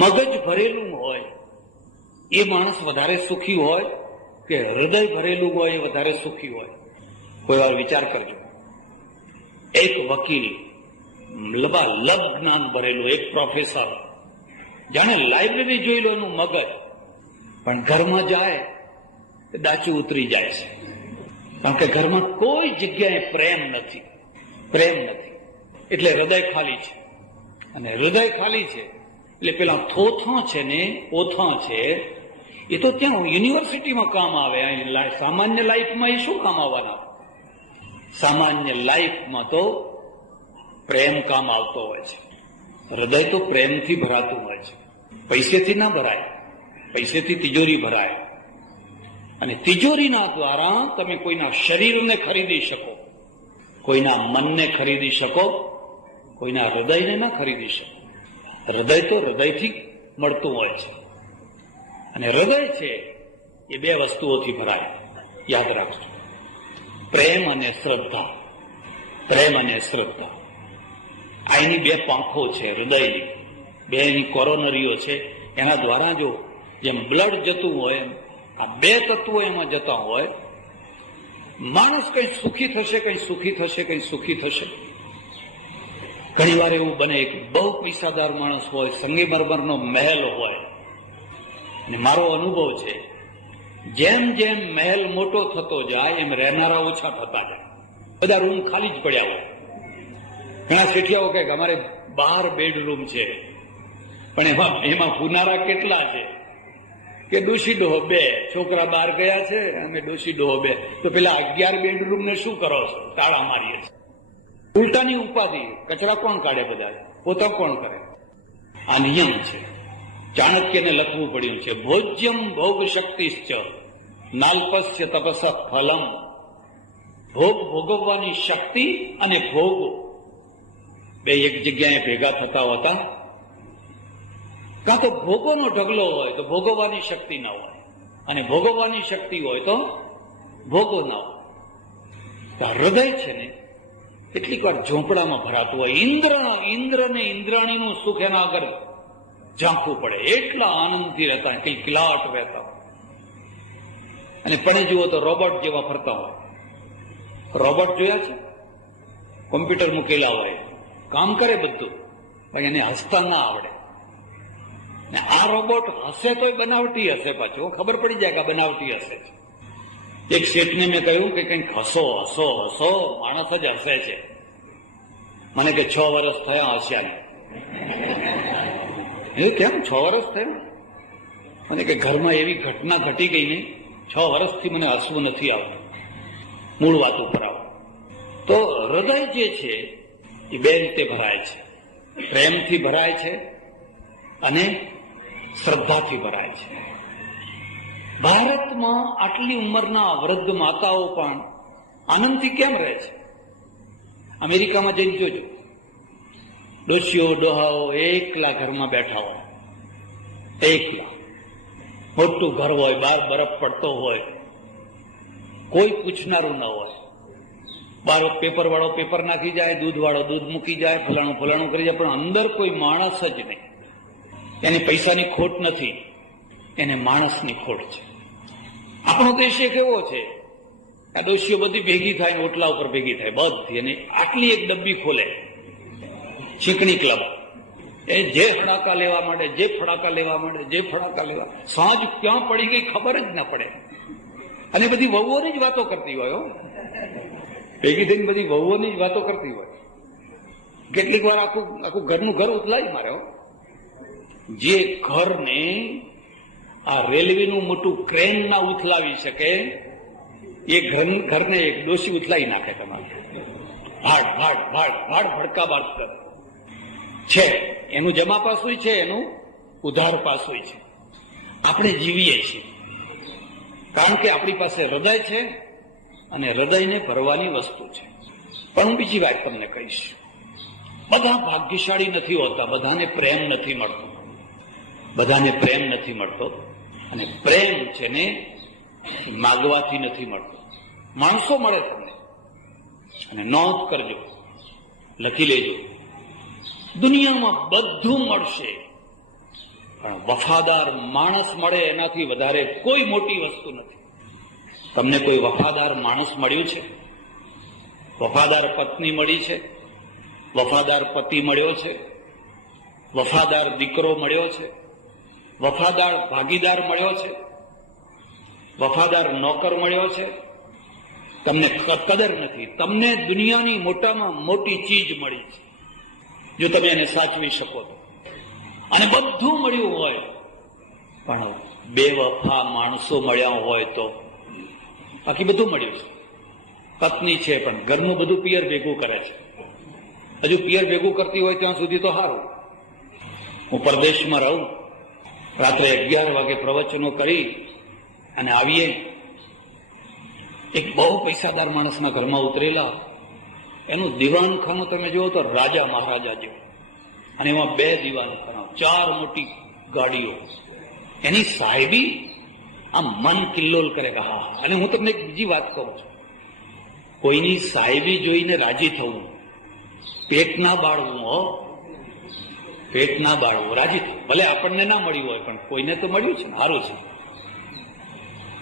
મગજ ભરેલું હોય એ માણસ વધારે સુખી હોય કે હૃદય ભરેલું હોય એ વધારે સુખી હોય? કોઈ વાર વિચાર કરજો. એક વકીલ લબાલબ જ્ઞાન ભરેલું, એક પ્રોફેસર, જાણે લાઇબ્રેરી જોઈ લો એનું મગજ, પણ ઘરમાં જાય દાચું ઉતરી જાય છે. કારણ કે ઘરમાં કોઈ જગ્યાએ પ્રેમ નથી. એટલે હૃદય ખાલી છે. અને હૃદય ખાલી છે એટલે પેલા થોથા છે ને ઓથા છે, એ તો ત્યાં યુનિવર્સિટીમાં કામ આવે. સામાન્ય લાઈફમાં એ શું કામ આવવાના? સામાન્ય લાઈફમાં તો પ્રેમ કામ આવતો હોય છે. હૃદય તો પ્રેમથી ભરાતું હોય છે. પૈસેથી ના ભરાય. પૈસેથી તિજોરી ભરાય, અને તિજોરીના દ્વારા તમે કોઈના શરીરને ખરીદી શકો, કોઈના મનને ખરીદી શકો, કોઈના હૃદયને ના ખરીદી શકો. હૃદય તો હૃદયથી મળતું હોય છે. અને હૃદય છે એ બે વસ્તુઓથી ભરાય, યાદ રાખજો, પ્રેમ અને શ્રદ્ધા. પ્રેમ અને શ્રદ્ધા આ એની બે પાંખો છે હૃદયની, બે એની કોરોનરીઓ છે. એના દ્વારા જો જેમ બ્લડ જતું હોય આ બે તત્વો એમાં જતા હોય, માણસ કઈ સુખી થશે, કઈ સુખી થશે, કઈ સુખી થશે. ઘણી વાર એવું બને, એક બહુ પૈસાદાર માણસ હોય, સંગમરમરનો મહેલ હોય, અને મારો અનુભવ છે જેમ જેમ મહેલ મોટો થતો જાય એમ રહેનારા ઓછા થતા જાય, બધા રૂમ ખાલી જ પડ્યા હોય. ઘણા શેઠિયાઓ કહે કે અમારે 12 બેડરૂમ છે, પણ એમાં ભૂનારા કેટલા છે કે ડોશી ડોહો 2, છોકરા બહાર ગયા છે, અમે ડોશી ડોહો 2. તો પેલા 11 બેડરૂમ ને શું કરો છો? તાળા મારીએ છીએ. ઉલટાની ઉપાધિ, કચરા કોણ કાઢે? બધા પોતા કોણ કરે? આ નિયમ છે. ચાણક્યને લખવું પડ્યું છે, ભોજ્યમ ભોગ શક્તિશ્ચ નાલ્પસ્ય તપસ ફલમ. ભોગ ભોગવવાની શક્તિ અને ભોગો બે એક જગ્યાએ ભેગા થતા હોતા. કાં તો ભોગોનો ઢગલો હોય તો ભોગવવાની શક્તિ ના હોય, અને ભોગવવાની શક્તિ હોય તો ભોગો ના હોય. તો હૃદય છે ને કેટલીક વાર ઝોંપડામાં ભરાતું હોય. ઇન્દ્ર ને ઇન્દ્રાણીનું સુખ એના આગળ ઝાંખવું પડે, એટલા આનંદથી રહેતા, કઈ કિલાટ રહેતા હોય. અને પણ જુઓ તો રોબોટ જેવા ફરતા હોય. રોબોટ જોયા છે? કોમ્પ્યુટર મૂકેલા હોય, કામ કરે બધું, પણ એને હસતા ના આવડે. ને આ રોબોટ હસે તોય બનાવટી હશે, પાછું ખબર પડી જાય કે બનાવટી હશે. એક શેઠને મેં કહ્યું કે કંઈક હસો હસો હસો, માણસ જ હસે છે. મને કે 6 વર્ષ થયા હસ્યા ને. એ કેમ 6 વર્ષ થયા? મને કે ઘરમાં એવી ઘટના ઘટી ગઈ ને 6 વર્ષથી મને હસવું નથી આવતું. મૂળ વાત ઉપર આવો તો હૃદય જે છે એ બે રીતે ભરાય છે, પ્રેમથી ભરાય છે અને શ્રદ્ધાથી ભરાય છે. ભારતમાં આટલી ઉંમરના વૃદ્ધ માતાઓ પણ આનંદથી કેમ રહે છે? અમેરિકામાં જઈને જોજો, ડોશીઓ ડોહાઓ એકલા ઘરમાં બેઠા હોય, એકલા. મોટું ઘર હોય, બહાર બરફ પડતો હોય, કોઈ પૂછનારું ન હોય. બહાર પેપર વાળો પેપર નાખી જાય, દૂધ વાળો દૂધ મૂકી જાય, ફલાણું ફલાણું કરી જાય, પણ અંદર કોઈ માણસ જ નહીં. એને પૈસાની ખોટ નથી, એને માણસની ખોટ છે. આપણો દેશ એક એવો છે, આ ડોશીઓ બધી ભેગી થાય ને ઓટલા ઉપર ભેગી થાય બધી, અને આટલી એક ડબ્બી ખોલે, ચીકણી ક્લબ. એ જે ફડાકા લેવા માંડે, જે ફડાકા લેવા માંડે, જે ફડાકા લેવા, સાંજ ક્યાં પડી ગઈ ખબર જ ના પડે. અને બધી વહુઓની જ વાતો કરતી હોય, ભેગી થઈને બધી વહુઓની જ વાતો કરતી હોય. કેટલીક વાર આખું ઘરનું ઘર ઉથલાઈ મારે. જે ઘરને આ રેલવેનું મોટું ક્રેન ના ઉથલાવી શકે એ ઘરને એક ડોશી ઉથલાઈ નાખે. તમારે ભાડ ભાડ ભાડ ભાડ ભડકા બાદ કરે છે. એનું જમા પાસું છે, એનું ઉધાર પાસું છે. આપણે જીવીએ છીએ કારણ કે આપણી પાસે હૃદય છે અને હૃદયને ભરવાની વસ્તુ છે. પણ હું બીજી વાત તમને કહીશ, બધા ભાગ્યશાળી નથી હોતા, બધાને પ્રેમ નથી મળતો, બધાને પ્રેમ નથી મળતો. અને પ્રેમ છે ને માગવાથી નથી મળતો. માણસો મળે તમને, અને નોંધ કરજો, લખી લેજો, દુનિયામાં બધું મળશે પણ વફાદાર માણસ મળે એનાથી વધારે કોઈ મોટી વસ્તુ નથી. તમને કોઈ વફાદાર માણસ મળ્યું છે? વફાદાર પત્ની મળી છે? વફાદાર પતિ મળ્યો છે? વફાદાર દીકરો મળ્યો છે? વફાદાર ભાગીદાર મળ્યો છે? વફાદાર નોકર મળ્યો છે? તમને કદર નથી. તમને દુનિયાની મોટામાં મોટી ચીજ મળી છે, જો તમે એને સાચવી શકો તો. અને બધું મળ્યું હોય પણ બેવફા માણસો મળ્યા હોય તો, બાકી બધું મળ્યું છે. પત્ની છે પણ ઘરનું બધું પિયર ભેગું કરે છે. હજુ પિયર ભેગું કરતી હોય ત્યાં સુધી તો સારું. હું પરદેશમાં રહું, રાત્રે 11 વાગે પ્રવચનો કરી અને આવીએ, એક બહુ પૈસાદાર માણસના ઘરમાં ઉતરેલા. એનું દીવાનખાનું તમે જુઓ તો રાજા મહારાજા જેવું, અને એમાં 2 દીવાનખાના, 4 મોટી ગાડીઓ, એની સાહેબી આમ મન કિલ્લોલ કરે કે હા. અને હું તમને એક બીજી વાત કહું છું, કોઈની સાહેબી જોઈને રાજી થવું, પેટ ના બાળવું હો, પેટ ના બાળવું, રાજી થવું. ભલે આપણને ના મળ્યું હોય પણ કોઈને તો મળ્યું છે ને, સારું છે.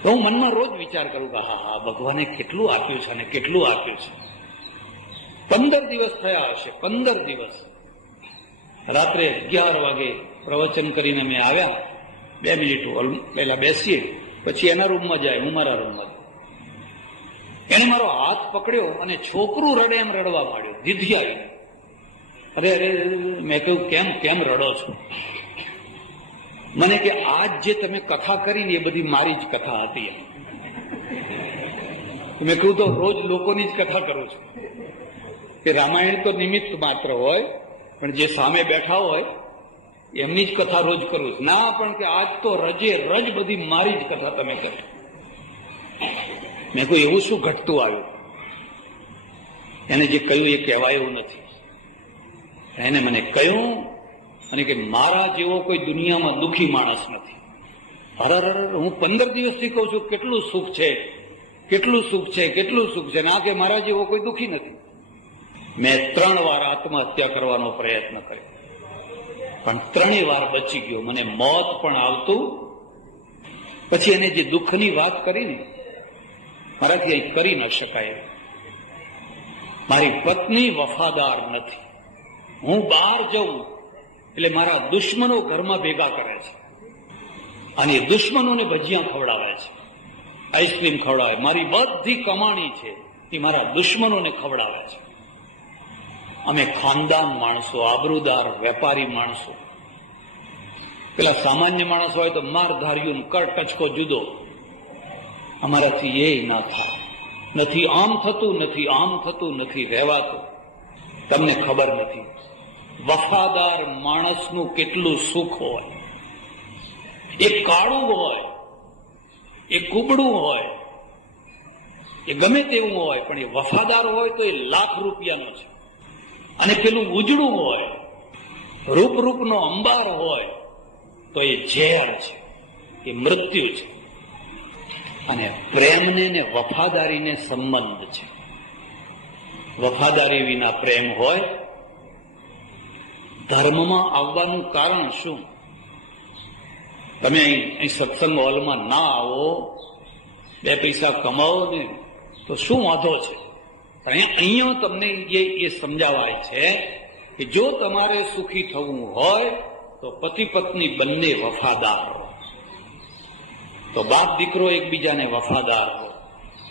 તો હું મનમાં રોજ વિચાર કરું કે હા હા, ભગવાને કેટલું આપ્યું છે અને કેટલું આપ્યું છે. 15 દિવસ થયા હશે, 15 દિવસ. રાત્રે 11 વાગે પ્રવચન કરીને અમે આવ્યા, 2 મિનિટ પહેલા બેસીએ, પછી એના રૂમમાં જાય, હું મારા રૂમમાં. એને મારો હાથ પકડ્યો અને છોકરું રડે એમ રડવા માંડ્યો, દીધી આવી. અરે અરે, મેં કહ્યું કેમ કેમ રડો છો? મને કે આજ જે તમે કથા કરીને એ બધી મારી જ કથા હતી. મેં કહ્યું તો રોજ લોકોની જ કથા કરું છું કે રામાયણ તો નિમિત્ત માત્ર હોય, પણ જે સામે બેઠા હોય એમની જ કથા રોજ કરું છું. ના, પણ કે આજ તો રજે રજ બધી મારી જ કથા તમે કરી. મેં કહ્યું એવું શું ઘટતું આવ્યું? એને જે કહ્યું એ કહેવાય એવું નથી. એને મને કહ્યું અને કે મારા જેવો કોઈ દુનિયામાં દુઃખી માણસ નથી. અરે હું 15 દિવસથી કહું છું કેટલું સુખ છે, કેટલું સુખ છે, કેટલું સુખ છે, ના કે મારા જેવો કોઈ દુઃખી નથી. મેં 3 વાર આત્મહત્યા કરવાનો પ્રયત્ન કર્યો, પણ 3 વાર બચી ગયો. મને મોત પણ આવતું. પછી એને જે દુઃખની વાત કરી ને, મારાથી અહીં કરી ન શકાય. મારી પત્ની વફાદાર નથી. હું બહાર જઉં એટલે મારા દુશ્મનો ઘરમાં ભેગા કરે છે અને દુશ્મનોને ભજીયા ખવડાવે છે, આઈસ્ક્રીમ ખવડાવે. મારી બધી કમાણી છે એ મારા દુશ્મનોને ખવડાવે છે. અમે ખાનદાન માણસો, આબરૂદાર વેપારી માણસો. પેલા સામાન્ય માણસ હોય તો મારધાર્યું કચકો જુદો. અમારાથી એ ના થાય. નથી આમ થતું, નથી આમ થતું, નથી રહેવાતું. તમને ખબર નથી વફાદાર માણસનું કેટલું સુખ હોય. એ કાળું હોય, એ કુબડું હોય, એ ગમે તેવું હોય, પણ એ વફાદાર હોય તો એ લાખ રૂપિયાનો છે. અને પેલું ઉજળું હોય, રૂપનો અંબાર હોય તો એ ઝેર છે, એ મૃત્યુ છે. અને પ્રેમને ને વફાદારીને સંબંધ છે. વફાદારી વિના પ્રેમ હોય. ધર્મમાં આવવાનું કારણ શું? તમે અહીં સત્સંગ હોલમાં ના આવો, 2 પૈસા કમાવો ને તો શું વાંધો છે? અહીંયા તમને એ સમજાવાય છે કે જો તમારે સુખી થવું હોય તો પતિ પત્ની બંને વફાદાર હો, તો બાપ દીકરો એકબીજાને વફાદાર હો,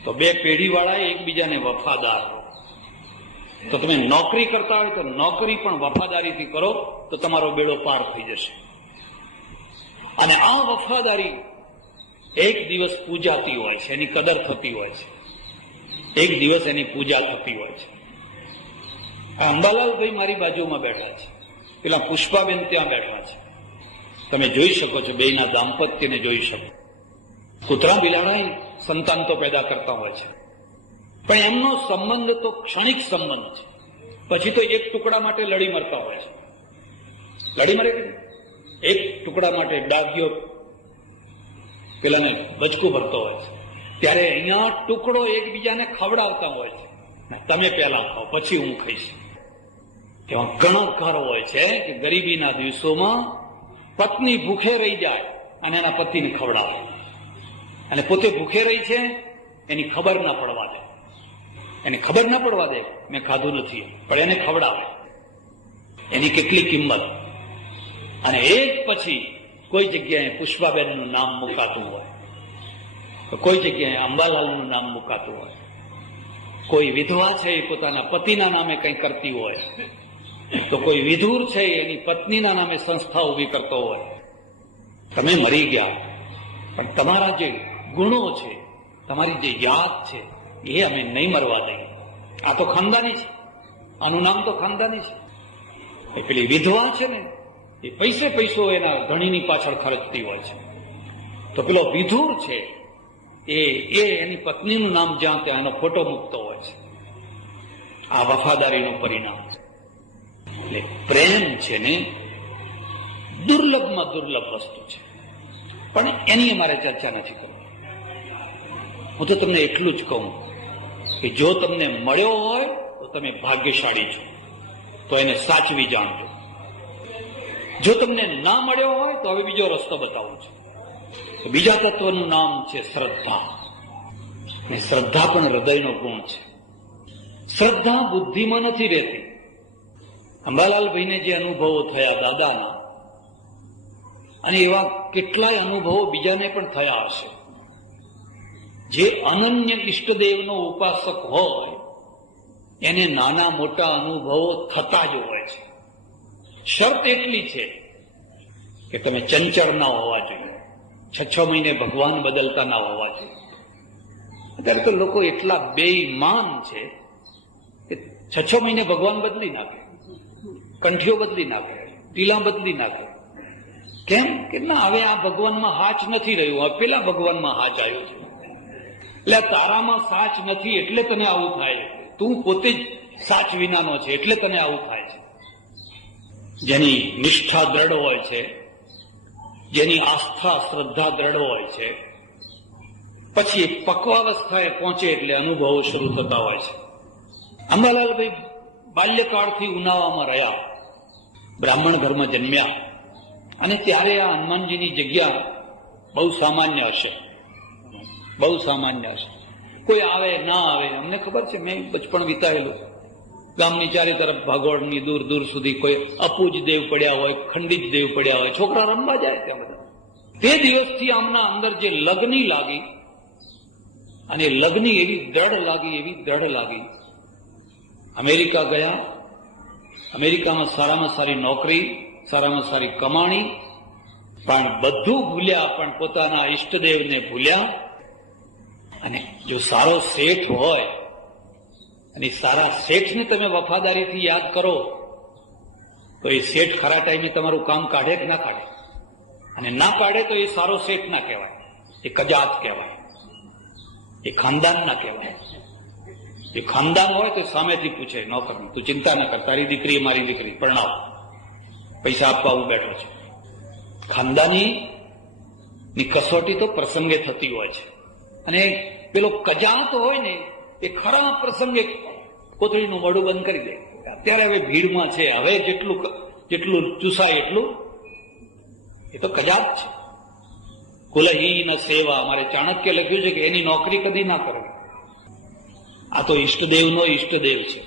તો 2 પેઢીવાળા એકબીજાને વફાદાર હો. તો તમે નોકરી કરતા હોય તો નોકરી પણ વફાદારીથી કરો તો તમારો બેડો પાર થઈ જશે. અને આ વફાદારી એક દિવસ પૂજાતી હોય છે, એની કદર થતી હોય છે, એક દિવસ એની પૂજા થતી હોય છે. આ અંબાલાલભાઈ મારી બાજુમાં બેઠા છે, પેલા પુષ્પાબેન ત્યાં બેઠા છે. તમે જોઈ શકો છો, બેયના દાંપત્યને જોઈ શકો. કૂતરા બિલાડા સંતાન તો પેદા કરતા હોય છે, પણ એમનો સંબંધ તો ક્ષણિક સંબંધ છે. પછી તો એક ટુકડા માટે લડી મરતા હોય છે. લડી મરે કે એક ટુકડા માટે ડાગ્યો પેલાને બચકું ભરતો હોય છે. ત્યારે અહીંયા ટુકડો એકબીજાને ખવડાવતા હોય છે. તમે પહેલા ખાઓ પછી હું ખાઈશ. એવા ઘણા ઘર હોય છે કે ગરીબીના દિવસોમાં પત્ની ભૂખે રહી જાય અને એના પતિને ખવડાવે, અને પોતે ભૂખે રહી છે એની ખબર ના પડવા દે. એને ખબર ના પડવા દે મેં ખાધું નથી, પણ એને ખવડાવે. એની કેટલી કિંમત. અને એ જ પછી કોઈ જગ્યાએ પુષ્પાબેનનું નામ મુકાતું હોય, તો કોઈ જગ્યાએ અંબાલાલનું નામ મુકાતું હોય. કોઈ વિધવા છે એ પોતાના પતિના નામે કંઈ કરતી હોય, તો કોઈ વિધુર છે એની પત્નીના નામે સંસ્થા ઉભી કરતો હોય. તમે મરી ગયા પણ તમારા જે ગુણો છે, તમારી જે યાદ છે, એ અમે નહીં મરવા દઈએ. આ તો ખાનદાની છે, આનું નામ તો ખાનદાની છે. એ પેલી વિધવા છે ને, એ પૈસો એના ધણીની પાછળ ખર્ચતી હોય છે. તો પેલો વિધુર છે એ એની પત્નીનું નામ જ્યાં ત્યાં એનો ફોટો મૂકતો હોય છે. આ વફાદારીનું પરિણામ છે. એટલે પ્રેમ છે ને દુર્લભમાં દુર્લભ વસ્તુ છે. પણ એની અમારે ચર્ચા નથી કરવી. હું તો તમને એટલું જ કહું કે જો તમને મળ્યો હોય તો તમે ભાગ્યશાળી છો, તો એને સાચવી જાણજો. જો તમને ના મળ્યો હોય તો હવે બીજો રસ્તો બતાવું છું. બીજા તત્વનું નામ છે શ્રદ્ધા. અને શ્રદ્ધા પણ હૃદયનો ગુણ છે. શ્રદ્ધા બુદ્ધિમાં નથી રહેતી. અંબાલાલભાઈને જે અનુભવો થયા દાદાના, અને એવા કેટલાય અનુભવો બીજાને પણ થયા હશે. જે અનન્ય ઈષ્ટદેવનો ઉપાસક હોય એને નાના મોટા અનુભવો થતા જ હોય છે. શરત એટલી છે કે તમે ચંચળ ના હોવા જોઈએ, 6 મહિને ભગવાન બદલતા ના હોવા જોઈએ. અત્યારે તો લોકો એટલા બેઈમાન છે કે 6 મહિને ભગવાન બદલી નાખે, કંઠીઓ બદલી નાખે, ટીલા બદલી નાખે. કેમ કે ના, હવે આ ભગવાનમાં હાચ નથી રહ્યું, હવે પેલા ભગવાનમાં હાચ આવ્યું છે. એટલે તારામાં સાચ નથી એટલે તને આવું થાય. તું પોતે જ સાચ વિનાનો છે એટલે તને આવું થાય છે. જેની નિષ્ઠા દ્રઢ હોય છે, જેની આસ્થા શ્રદ્ધા દ્રઢ હોય છે, પછી પક્વાવસ્થાએ પહોંચે એટલે અનુભવો શરૂ થતા હોય છે. અંબાલાલભાઈ બાલ્યકાળથી ઉનાવામાં રહ્યા, બ્રાહ્મણ ઘરમાં જન્મ્યા, અને ત્યારે આ હનુમાનજીની જગ્યા બહુ સામાન્ય હશે, બહુ સામાન્ય હશે. કોઈ આવે ના આવે અમને ખબર છે. મેં બચપણ વિતાયેલું. ગામની ચારે તરફ ભાગોળની દૂર દૂર સુધી કોઈ અપૂજ દેવ પડ્યા હોય, ખંડિત દેવ પડ્યા હોય, છોકરા રમવા જાય ત્યાં બધા. તે દિવસથી આમના અંદર જે લગ્ની લાગી, અને લગ્ની એવી દ્રઢ લાગી, એવી દ્રઢ લાગી. અમેરિકા ગયા, અમેરિકામાં સારામાં સારી નોકરી, સારામાં સારી કમાણી, પણ બધું ભૂલ્યા, પણ પોતાના ઈષ્ટદેવને ભૂલ્યા. અને જો સારો શેઠ હોય અને સારા શેઠને તમે વફાદારીથી યાદ કરો તો એ શેઠ ખરા ટાઈમે તમારું કામ કાઢે કે ના કાઢે, અને ના પાડે તો એ સારો શેઠ ના કહેવાય, એ કજાત કહેવાય, એ ખાનદાન ના કહેવાય. એ ખાનદાન હોય તો સામેથી પૂછે નોકરને, તું ચિંતા ના કર, તારી દીકરી મારી દીકરી, પરણાવ, પૈસા આપવા હું બેઠો છું. ખાનદાની ની કસોટી તો પ્રસંગે થતી હોય છે. અને પેલો કજાત હોય ને એ ખરા પ્રસંગે કોથળીનું મોઢું બંધ કરી દે. અત્યારે હવે ભીડમાં છે, હવે જેટલું ચૂસાય એટલું, એ તો કજાત છે. કુલહીન સેવા, અમારે ચાણક્ય લખ્યું છે કે એની નોકરી કદી ના કરવી. આ તો ઈષ્ટદેવનો ઈષ્ટદેવ છે,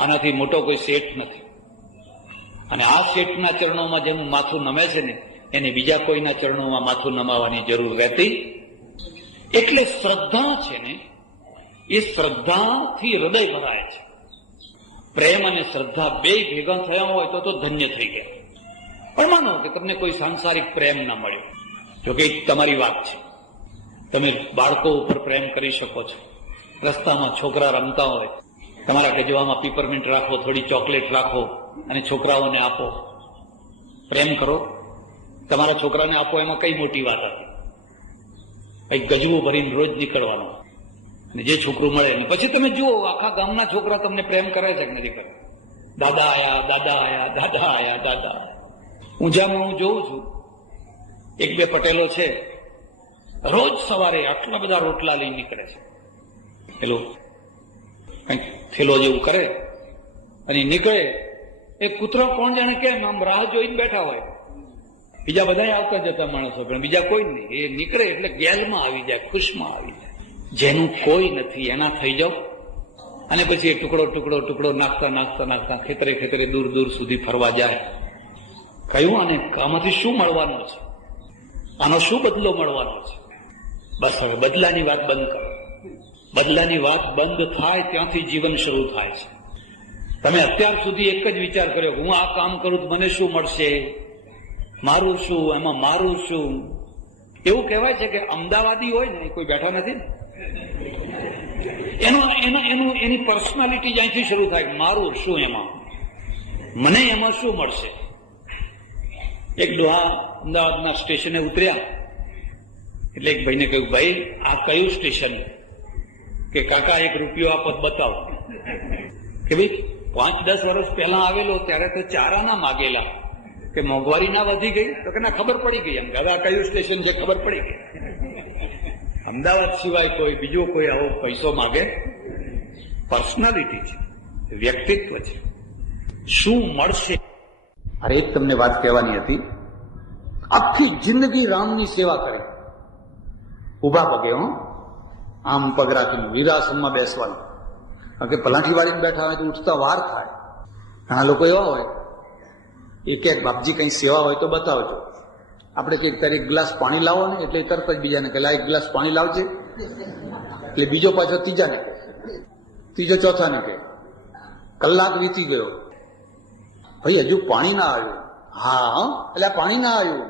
આનાથી મોટો કોઈ શેઠ નથી. અને આ શેઠના ચરણોમાં જેનું માથું નમે છે ને એને બીજા કોઈના ચરણોમાં માથું નમાવાની જરૂર રહેતી. એટલે શ્રદ્ધા છે ને, એ શ્રદ્ધાથી હૃદય ભરાય છે. પ્રેમ અને શ્રદ્ધા બે ભેગા થયા હોય તો ધન્ય થઈ ગયા. પણ માનો કે તમને કોઈ સાંસારિક પ્રેમ ના મળ્યો, જોકે તમારી વાત છે, તમે બાળકો ઉપર પ્રેમ કરી શકો છો. રસ્તામાં છોકરા રમતા હોય, તમારા ગજવામાં પીપરમિન્ટ રાખો, થોડી ચોકલેટ રાખો અને છોકરાઓને આપો, પ્રેમ કરો. તમારા છોકરાને આપો એમાં કઈ મોટી વાત હતી? કઈ ગજવું ભરીને રોજ નીકળવાનું, અને જે છોકરું મળે ને પછી તમે જુઓ આખા ગામના છોકરા તમને પ્રેમ કરે છે કે નથી કરે? દાદા આયા, દાદા આયા, દાદા આયા, દાદા. ઊંઝામાં હું જોઉં છું, 1-2 પટેલો છે, રોજ સવારે આટલા બધા રોટલા લઈને નીકળે છે. પેલું કંઈક થેલો જેવું કરે અને નીકળે. એ કૂતરો કોણ જાણે કેમ આમ રાહ જોઈને બેઠા હોય. બીજા બધા આવતા જતા માણસો, પણ બીજા કોઈ નહીં. એ નીકળે એટલે ગેલમાં આવી જાય, ખુશમાં આવી જાય. જેનું કોઈ નથી એના થઈ જાવ, અને પછી એ ટુકડો ટુકડો ટુકડો નાખતા નાખતા નાખતા ખેતરે ખેતરે દૂર દૂર સુધી ફરવા જાય. કયું આને આમાંથી શું મળવાનું છે? આનો શું બદલો મળવાનો છે? બસ હવે બદલાની વાત બંધ કરો. બદલાની વાત બંધ થાય ત્યાંથી જીવન શરૂ થાય છે. તમે અત્યાર સુધી એક જ વિચાર કર્યો કે હું આ કામ કરું તો મને શું મળશે, મારું શું, એમાં મારું શું. એવું કહેવાય છે કે અમદાવાદી હોય ને, કોઈ બેઠા નથી ને, એની પર્સનાલિટી જ્યાંથી શરૂ થાય, મારું શું એમાં, મને એમાં શું મળશે. એક ડોહા અમદાવાદના સ્ટેશને ઉતર્યા એટલે એક ભાઈને કહ્યું, ભાઈ આ કયું સ્ટેશન? કે કાકા 1 રૂપિયો આપત બતાવો. કે ભાઈ 5-10 વર્ષ પહેલા આવેલો ત્યારે તો ચારાના માગેલા, કે મોંઘવારી ના વધી ગઈ? તો કે ના, ખબર પડી ગઈ. એમ હવે આ કયું સ્ટેશન છે ખબર પડી ગઈ. અમદાવાદ સિવાય કોઈ બીજો કોઈ આવો પૈસો માગે? પર્સનાલિટી છે, વ્યક્તિત્વ છે. શું મળશે? અરે એક તમને વાત કહેવાની હતી. આખી જિંદગી રામની સેવા કરી, ઉભા પગે, આમ પગ રાખીને વીરાસનમાં બેસવાનું. કારણ કે પલાઠી વાળીને બેઠા હોય તો ઉઠતા વાર થાય. ઘણા લોકો એવા હોય, એક બાપજી કઈ સેવા હોય તો બતાવજો. આપણે કઈક તારે એક ગ્લાસ પાણી લાવો ને એટલે તરત જ બીજાને કહે, એક ગ્લાસ પાણી લાવજે. એટલે બીજો પાછો ત્રીજાને કહે, ત્રીજો ચોથાને કહે. કલાક વીતી ગયો, ભાઈ હજુ પાણી ના આવ્યું. હા, એટલે પાણી ના આવ્યું,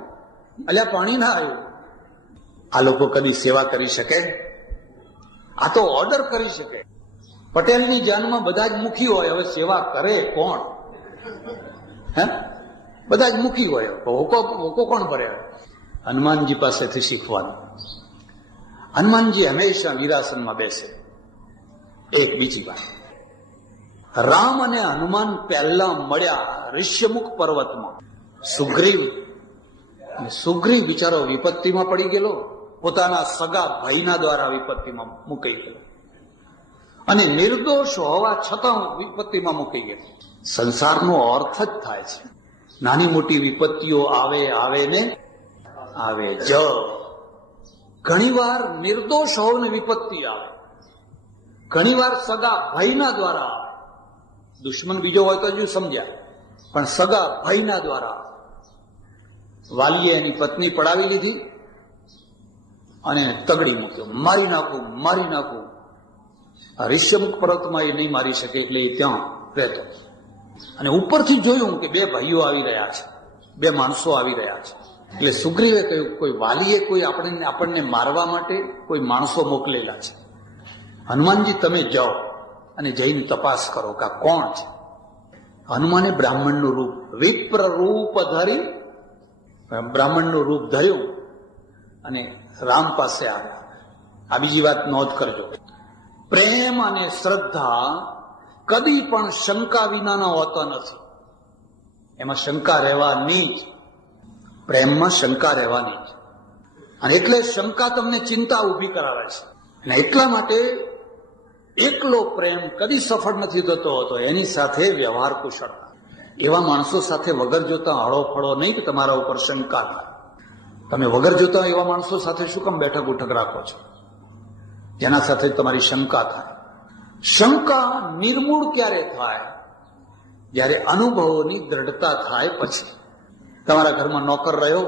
એટલે પાણી ના આવ્યું. આ લોકો કદી સેવા કરી શકે? આ તો ઓર્ડર કરી શકે. પટેલની જાનમાં બધા જ મુખી હોય, હવે સેવા કરે કોણ? હે, બધા જ મુખી હોય, હોકો કોણ ભરે? હનુમાનજી પાસેથી શીખવાનું. હનુમાનજી હંમેશા વીરાસનમાં બેસે. એક બીજી વાત, રામ અને હનુમાન પહેલા મળ્યા ઋષ્યમુખ પર્વતમાં. સુગ્રીવ બિચારો વિપત્તિમાં પડી ગયેલો, પોતાના સગા ભાઈના દ્વારા વિપત્તિમાં મુકાઈ ગયેલો, અને નિર્દોષ હોવા છતાં વિપત્તિમાં મુકાઈ ગયેલો. સંસારનો અર્થ જ થાય છે, નાની મોટી વિપત્તિઓ આવે ને આવે જ. ઘણી વાર નિર્દોષ હોવને વિપત્તિ આવે, ઘણી વાર સગા ભાઈના દ્વારા આવે. દુશ્મન બીજો હોય તો હજુ સમજ્યા, પણ સગા ભાઈના દ્વારા. વાલીએ એની પત્ની પડાવી લીધી અને તગડી મૂક્યો, મારી નાખું. ઋષ્યમુખ પર્વતમાં એ નહીં મારી શકે એટલે એ ત્યાં રહેતો. અને ઉપરથી જોયું કે બે ભાઈઓ આવી રહ્યા છે, બે માણસો આવી રહ્યા છે. એટલે સુગ્રીવે કહ્યું, કોઈ વાલીએ કોઈ આપણને મારવા માટે કોઈ માણસો મોકલેલા છે. હનુમાનજી તમે જાઓ અને જઈને તપાસ કરો કે આ કોણ છે. હનુમાને બ્રાહ્મણનું રૂપ, વિપ્ર રૂપ ધરી, બ્રાહ્મણનું રૂપ ધર્યું અને રામ પાસે આવ્યા. આ બીજી વાત નોંધ કરજો, પ્રેમ અને શ્રદ્ધા કદી પણ શંકા વિનાના હોતા નથી. એમાં શંકા રહેવાની જ, પ્રેમમાં શંકા રહેવાની જ. અને એટલે શંકા તમને ચિંતા ઊભી કરાવે છે. અને એટલા માટે એકલો પ્રેમ કદી સફળ નથી થતો હોતો, એની સાથે વ્યવહાર કુશળતા. એવા માણસો સાથે વગર જોતા હળો ફળો નહીં કે તમારા ઉપર શંકા થાય. તમે વગર જોતા એવા માણસો સાથે શું કામ બેઠક ઉઠક રાખો છો, જેના સાથે તમારી શંકા થાય. શંકા નિર્મૂળ ક્યારે થાય? જ્યારે અનુભવોની દ્રઢતા થાય પછી. તમારા ઘરમાં નોકર રહ્યો,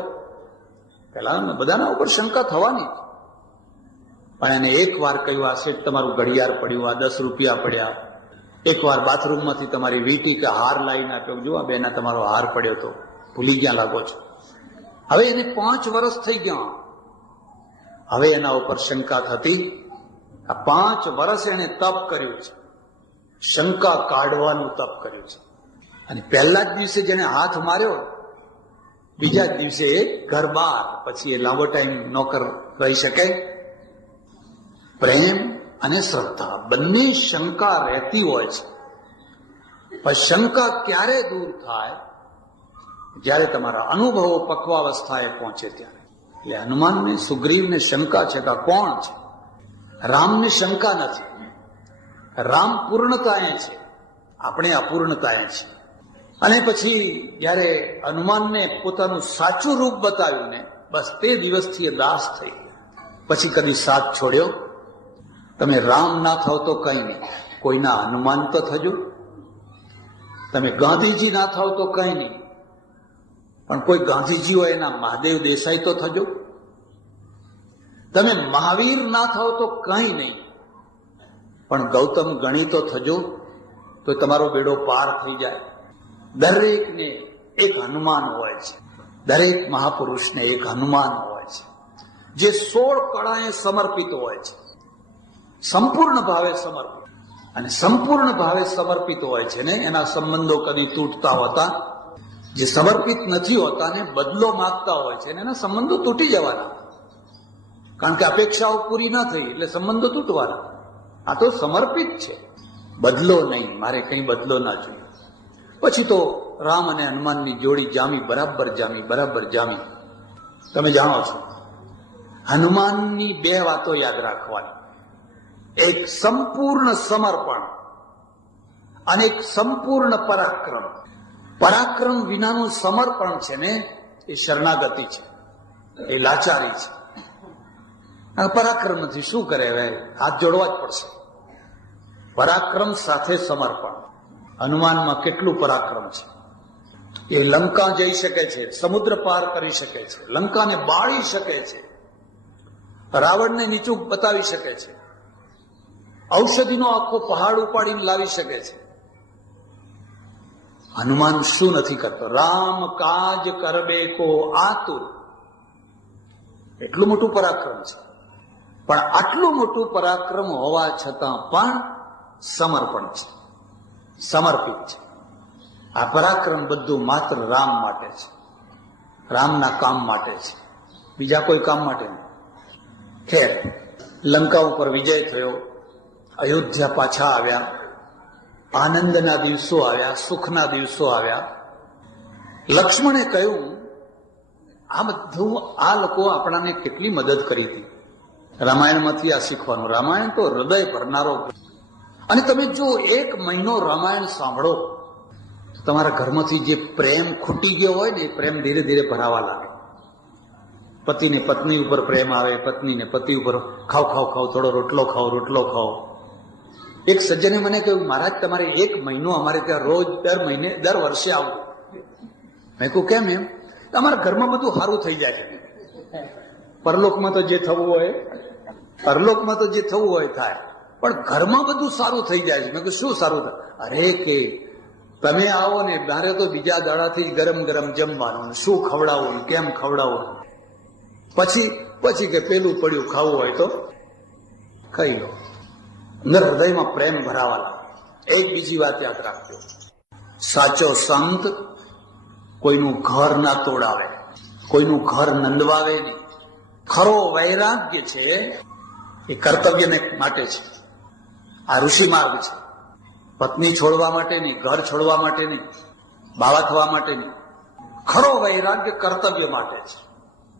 પેલા બધાના ઉપર શંકા થવાની, પણ એને એક વાર કહ્યું આ સેટ તમારું ઘડિયાળ પડ્યું, આ 10 રૂપિયા પડ્યા. એક વાર બાથરૂમમાંથી તમારી વીંટી કે હાર લાવીને આપ્યો, જો આ બેના તમારો હાર પડ્યો તો ભૂલી ગયા લાગો છો. હવે એને 5 વર્ષ થઈ ગયા, હવે એના ઉપર શંકા થતી. આ 5 વર્ષ એને તપ કર્યું છે, શંકા કાઢવાનું તપ કર્યું છે. અને પહેલા જ દિવસે જેને હાથ માર્યો, બીજા જ દિવસે ઘર બહાર. પછી એ લાંબો ટાઈમ નોકર રહી શકે? પ્રેમ અને શ્રદ્ધા બંને શંકા રહેતી હોય છે, પણ શંકા ક્યારે દૂર થાય? જ્યારે તમારા અનુભવો પક્વાવસ્થાએ પહોંચે ત્યારે. એટલે હનુમાનને, સુગ્રીવને શંકા છે કે કોણ છે. રામને શંકા નથી. રામ પૂર્ણતાએ છે, આપણે અપૂર્ણતાએ છે. અને પછી જયારે હનુમાનને પોતાનું સાચું રૂપ બતાવ્યું ને, બસ તે દિવસથી એ દાસ થઈ ગયા. પછી કદી સાથ છોડ્યો? તમે રામ ના થાવ તો કઈ નહીં, કોઈના હનુમાન તો થજો. તમે ગાંધીજી ના થાવ તો કઈ નહીં, પણ કોઈ ગાંધીજી હોય એના મહાદેવ દેસાઈ તો થજો. તમે મહાવીર ના થાવ તો કઈ નહીં, પણ ગૌતમ ગણી તો થજો, તો તમારો બેડો પાર થઈ જાય. દરેકને એક હનુમાન હોય છે, દરેક મહાપુરુષને એક હનુમાન હોય છે, જે 16 કળાએ સમર્પિત હોય છે, સંપૂર્ણ ભાવે સમર્પિત. અને સંપૂર્ણ ભાવે સમર્પિત હોય છે ને એના સંબંધો કદી તૂટતા હોતા. જે સમર્પિત નથી હોતા ને બદલો માંગતા હોય છે ને એના સંબંધો તૂટી જવાના, કારણ કે અપેક્ષાઓ પૂરી ના થઈ એટલે સંબંધો તૂટવાના. આ તો સમર્પિત છે, બદલો નહીં, મારે કઈ બદલો ના જોઈએ. પછી તો રામ અને હનુમાનની જોડી જામી, બરાબર જામી. તમે જાણો છો, હનુમાનની બે વાતો યાદ રાખવાની, એક સંપૂર્ણ સમર્પણ અને એક સંપૂર્ણ પરાક્રમ. પરાક્રમ વિનાનું સમર્પણ છે ને એ શરણાગતિ છે, એ લાચારી છે. અને પરાક્રમ નથી, શું કરે? હવે હાથ જોડવા જ પડશે. પરાક્રમ સાથે સમર્પણ. હનુમાનમાં કેટલું પરાક્રમ છે! એ લંકા જઈ શકે છે, સમુદ્ર પાર કરી શકે છે, લંકાને બાળી શકે છે, રાવણને નીચું બતાવી શકે છે, ઔષધિનો આખો પહાડ ઉપાડીને લાવી શકે છે. હનુમાન શું નથી કરતો? રામ કાજ કરબે કો આતુર. એટલું મોટું પરાક્રમ છે, પણ આટલું મોટું પરાક્રમ હોવા છતાં પણ સમર્પણ છે, સમર્પિત છે. આ પરાક્રમ બધું માત્ર રામ માટે છે, રામના કામ માટે છે, બીજા કોઈ કામ માટે નહીં. ખેર, લંકા ઉપર વિજય થયો, અયોધ્યા પાછા આવ્યા, આનંદના દિવસો આવ્યા, સુખના દિવસો આવ્યા. લક્ષ્મણે કહ્યું, આ બધું આ લોકો આપણાને કેટલી મદદ કરી હતી. રામાયણમાંથી આ શીખવાનું. રામાયણ તો હૃદય ભરનારો. અને તમે જો 1 મહિનો રામાયણ સાંભળો, તમારા ઘરમાંથી જે પ્રેમ ખૂટી ગયો હોય ને, એ પ્રેમ ધીરે ધીરે ભરાવા લાગે. પતિને પત્ની ઉપર પ્રેમ આવે, પત્નીને પતિ ઉપર ખાવ થોડો રોટલો ખાઓ. એક સજ્જને મને કહ્યું, મહારાજ તમારે 1 મહિનો અમારે ત્યાં રોજ દર વર્ષે આવું. મેં કહ્યું કેમ? એમ, અમારા ઘરમાં બધું સારું થઈ જાય છે. પરલોકમાં તો જે થવું હોય થાય, પણ ઘરમાં બધું સારું થઈ જાય છે. મેં કહ્યું શું સારું થાય? અરે કે તમે આવો ને, મારે તો બીજા દાડાથી ગરમ જમવાનું, શું ખવડાવવું, કેમ ખવડાવવું. પછી કે પેલું પડ્યું ખાવું હોય તો ખાઈ લો. અંદર હૃદયમાં પ્રેમ ભરાવા લાગે. એક બીજી વાત યાદ રાખજો, સાચો સંત કોઈનું ઘર ના તોડાવે, કોઈનું ઘર નંદવાવે નહીં. ખરો વૈરાગ્ય છે એ કર્તવ્યને માટે છે. આ ઋષિ માર્ગ છે. પત્ની છોડવા માટે નહીં, ઘર છોડવા માટે નહીં, બાવા થવા માટે નહીં. ખરો વૈરાગ્ય કર્તવ્ય માટે છે.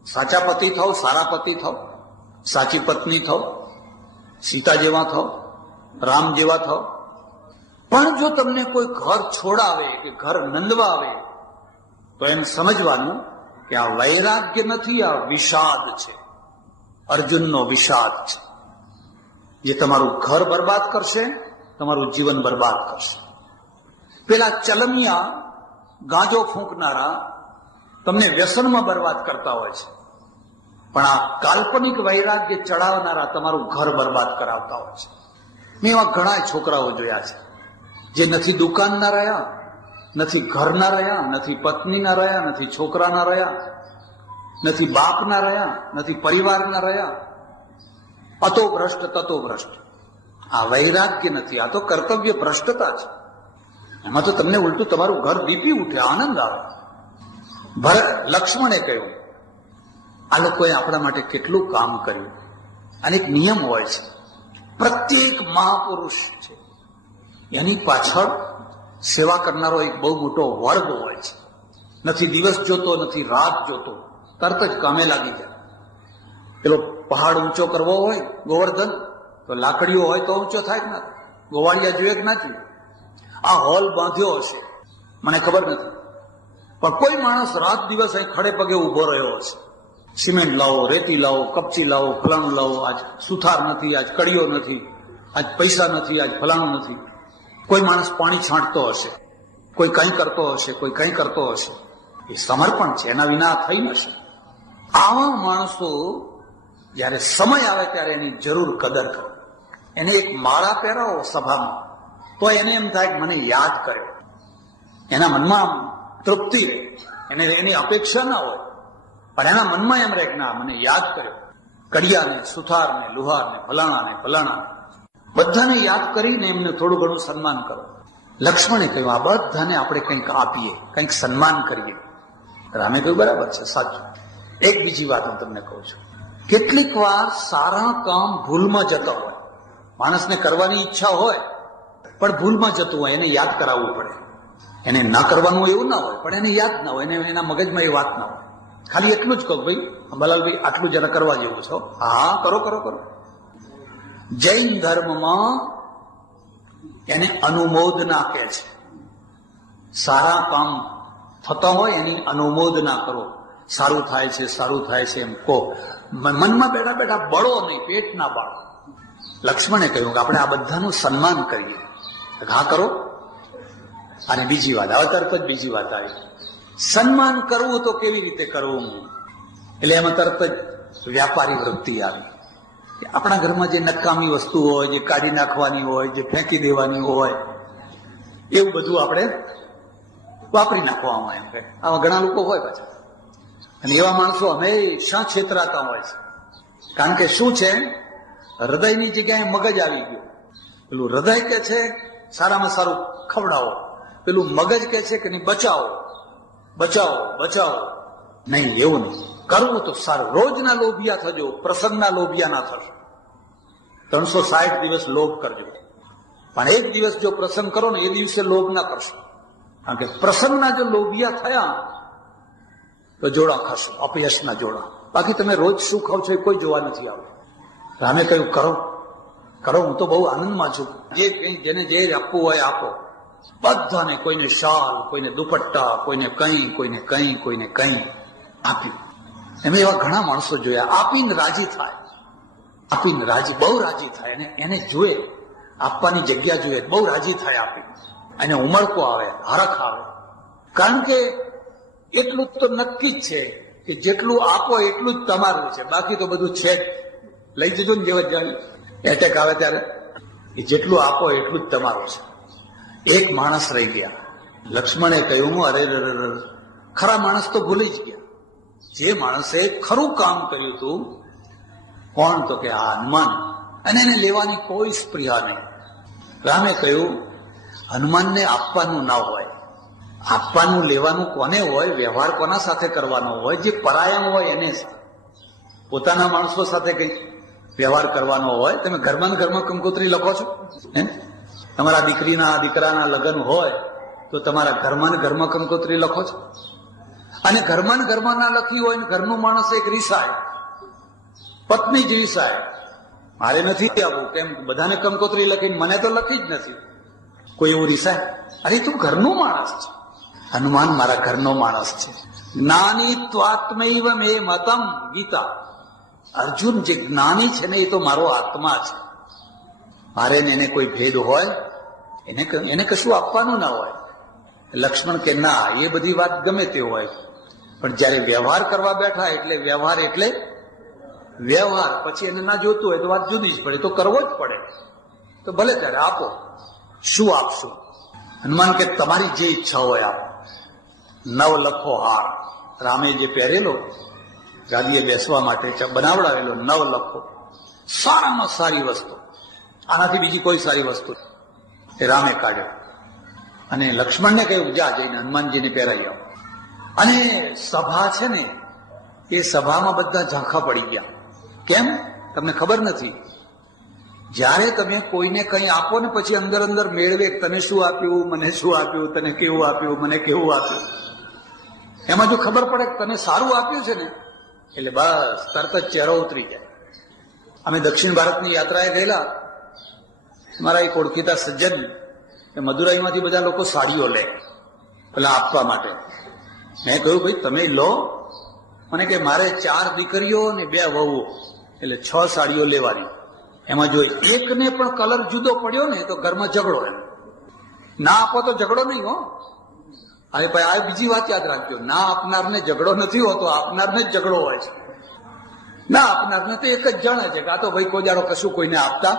સાચા પતિ થાવ, સારા પતિ થાવ, સાચી પત્ની થાવ, સીતા જેવા થાવ, રામ જેવા થાવ. પણ જો તમને કોઈ ઘર છોડાવે કે ઘર નંદવાવે, તો એમ સમજવાનું કે આ વૈરાગ્ય નથી, આ વિષાદ છે, અર્જુનનો વિષાદ છે, જે તમારું ઘર બરબાદ કરશે, તમારું જીવન બરબાદ કરશે. પેલા ચલમિયા ગાંજો ફૂંકનારા તમને વ્યસનમાં બરબાદ કરતા હોય છે, પણ આ કાલ્પનિક વૈરાગ્ય ચડાવનારા તમારું ઘર બરબાદ કરાવતા હોય છે. મેં એવા ઘણા છોકરાઓ જોયા છે, જે નથી દુકાનના રહ્યા, નથી ઘરના રહ્યા, નથી પત્નીના રહ્યા, નથી છોકરાના રહ્યા, નથી બાપના રહ્યા, નથી પરિવારના રહ્યા. અતો ભ્રષ્ટ તતો ભ્રષ્ટ. આ વૈરાગ્ય નથી, આ તો કર્તવ્ય ભ્રષ્ટતા છે. એમાં તો તમને ઉલટું તમારું ઘર દીપી ઉઠે, આનંદ આવે. લક્ષ્મણે કહ્યું, આ લોકોએ આપણા માટે કેટલું કામ કર્યું. અને એક નિયમ હોય છે, પ્રત્યેક મહાપુરુષ છે એની પાછળ સેવા કરનારો એક બહુ મોટો વર્ગ હોય છે. નથી દિવસ જોતો, નથી રાત જોતો, તરત જ કામે લાગી જાય. પેલો પહાડ ઊંચો કરવો હોય ગોવર્ધન, તો લાકડીઓ હોય તો ઊંચો થાય જ ના. ગોવાળિયા જોઈએ કે ના જોઈએ? આ હોલ બાંધ્યો હશે, મને ખબર નથી, પણ કોઈ માણસ રાત દિવસ અહીં ખડે પગે ઉભો રહ્યો હશે. સિમેન્ટ લાવો, રેતી લાવો, કપચી લાવો, ફલાણું લાવો. આજ સુથાર નથી, આજ કડીઓ નથી, આજ પૈસા નથી, આજ ફલાણું નથી. કોઈ માણસ પાણી છાંટતો હશે, કોઈ કંઈ કરતો હશે, કોઈ કંઈ કરતો હશે. એ સમર્પણ છે, એના વિના થઈ ન શકે. આવા માણસો જયારે સમય આવે ત્યારે એની જરૂર કદર કરો. એને એક માળા પહેરાવો સભામાં, તો એને એમ થાય કે મને યાદ કર્યો. એના મનમાં તૃપ્તિ રહે, એને એની અપેક્ષા ના હોય, પણ એના મનમાં એમ રહે કે ના, મને યાદ કર્યો. કડિયાને, સુથારને, લુહારને, ફલાણાને બધાને યાદ કરીને એમને થોડું ઘણું સન્માન કરો. લક્ષ્મણે કહ્યું, આ બધાને આપણે કંઈક આપીએ, કંઈક સન્માન કરીએ. રામે કહ્યું, બરાબર છે, સાચું. એક બીજી વાત હું તમને કહું છું, કેટલીક વાર સારા કામ ભૂલમાં જતા હોય, માણસને કરવાની ઈચ્છા હોય પણ ભૂલમાં જતું હોય, એને યાદ કરાવવું પડે. એને ના કરવાનું એવું ના હોય, પણ એને યાદ ના હોય, એને એના મગજમાં એ વાત ના હોય. ખાલી એટલું જ કહો, ભાઈ અંબાલાલભાઈ આટલું જરા કરવા જેવું છો. હા, કરો કરો કરો. જૈન ધર્મમાં એને અનુમોદના કહે છે. સારા કામ થતા હોય એની અનુમોદના કરો. સારું થાય છે, સારું થાય છે એમ કહો. મનમાં બેઠા બેઠા બળો નહીં, પેટ ના બાળો. લક્ષ્મણે કહ્યું કે આપણે આ બધાનું સન્માન કરીએ. હા કરો. અને બીજી વાત, હવે તરત જ બીજી વાત આવી. સન્માન કરવું તો કેવી રીતે કરવું? એટલે એમાં તરત જ વ્યાપારી વૃત્તિ આવી. આપણા ઘરમાં જે નકામી વસ્તુ હોય, જે કાઢી નાખવાની હોય, જે ફેંકી દેવાની હોય, એવું બધું આપણે વાપરી નાખવામાં એમ કે આવા ઘણા લોકો હોય પાછા. અને એવા માણસો હંમેશા છેતરાતા હોય છે. કારણ કે શું છે, હૃદયની જગ્યાએ મગજ આવી ગયું. પેલું હૃદય કે છે સારામાં સારું ખવડાવો, પેલું મગજ કે છે કે નહીં બચાવો બચાવો બચાવો. નહીં, એવું નહીં. કરવું તો સારું. રોજના લોભિયા થજો, પ્રસંગના લોભિયા ના થશો. 360 દિવસ લોભ કરજો, પણ એક દિવસ જો પ્રસંગ કરો ને એ દિવસે લોભ ના કરશો. કારણ કે પ્રસંગના જો લોભિયા થયા તો જોડા ખાશો, અપયશના જોડા. બાકી તમે રોજ શું ખાવ છો એ કોઈ જોવા નથી આવતું. રામે કહ્યું કરો કરો, હું તો બહુ આનંદમાં છું. જેને જે આપવું હોય આપો બધાને. કોઈને શાલ, કોઈને દુપટ્ટા, કોઈને કંઈ, કોઈને કંઈ, કોઈને કંઈ આપ્યું. એમ એવા ઘણા માણસો જોયા, આપીને રાજી થાય, આપીને રાજી, બહુ રાજી થાય. એને જોઈએ, આપવાની જગ્યા જોઈએ, બહુ રાજી થાય આપી. એને ઉમળકો આવે, હરખ આવે. કારણ કે એટલું તો નક્કી જ છે કે જેટલું આપો એટલું જ તમારું છે, બાકી તો બધું છે જ. લઈ જજો ને જેવા જાણી એટેક આવે ત્યારે, જેટલું આપો એટલું જ તમારું છે. એક માણસ રહી ગયા. લક્ષ્મણે કહ્યું, અરે ખરા માણસ તો ભૂલી જ ગયા. જે માણસે ખરું કામ કર્યું હતું, કોણ? તો કે આ હનુમાન. અને એને લેવાની કોઈ સ્પૃહા નહીં. રામે કહ્યું, હનુમાનને આપવાનું ના હોય. આપવાનું લેવાનું કોને હોય? વ્યવહાર કોના સાથે કરવાનો હોય? જે પરાયણ હોય એને. પોતાના માણસો સાથે કઈ વ્યવહાર કરવાનો હોય. તમે ઘરમાં કંકોત્રી લખો છો? તમારા દીકરાના લગ્ન હોય તો તમારા ઘરમાં કંકોત્રી લખો છો? અને ઘરમાં ના લખી હોય ને ઘરનું માણસ એક રીસાય, પત્ની જ રીસાય, મારે નથી આવવું, કેમ બધાને કંકોત્રી લખીને મને તો લખી જ નથી. કોઈ એવું રીસાય? અરે તું ઘરનું માણસ છે. હનુમાન મારા ઘરનો માણસ છે. જ્ઞાની ત્વાત્મૈવ મે મતમ. ગીતા. અર્જુન જે જ્ઞાની છે ને એ તો મારો આત્મા છે. મારે એને કોઈ ભેદ હોય, એને કશું આપવાનું ના હોય. લક્ષ્મણ કે ના, એ બધી વાત ગમે તે હોય, પણ જયારે વ્યવહાર કરવા બેઠા એટલે વ્યવહાર પછી એને ના જોતું હોય તો વાત જુદી જ પડે, તો કરવો જ પડે. તો ભલે ત્યારે આપો. શું આપશું? હનુમાન કે તમારી જે ઈચ્છા હોય આપો. 9 લખો હાર, રામે જે પહેરેલો ગાદીએ બેસવા માટે બનાવડાવેલો 9 લખો, સારામાં સારી વસ્તુ, આનાથી બીજી કોઈ સારી વસ્તુ એ રામે કાઢ્યો. અને લક્ષ્મણને કહ્યું, જા જઈને હનુમાનજીને પહેરાઈ આવો. અને સભા છે ને, એ સભામાં બધા ઝાંખા પડી ગયા. કેમ? તમને ખબર નથી. જ્યારે તમે કોઈને કંઈ આપો ને પછી અંદર મેળવે, તને શું આપ્યું, મને શું આપ્યું, તને કેવું આપ્યું, મને કેવું આપ્યું. એમાં જો ખબર પડે કે તને સારું આપ્યું છે ને, એટલે બસ તરત જ ચહેરો ઉતરી જાય. અમે દક્ષિણ ભારતની યાત્રાએ ગયેલા. મારા એક ઓળખીતા સજ્જન, મદુરાઈમાંથી બધા લોકો સાડીઓ લે પેલા આપવા માટે. મેં કહ્યું, ભાઈ તમે લો. મને કે મારે 4 દીકરીઓ અને 2 વહુઓ, એટલે 6 સાડીઓ લેવાની. એમાં જો એકને પણ કલર જુદો પડ્યો ને તો ઘરમાં ઝઘડો. એમ ના આપો તો ઝઘડો નહીં હો. અરે ભાઈ, આ બીજી વાત યાદ રાખજો, ના આપનારને ઝઘડો નથી હોતો, આપનારને જ ઝઘડો હોય છે. ના આપનારને તો એક જ જાણે છે કે આ તો ભાઈ કોઈ દાડો કશું કોઈને આપતા.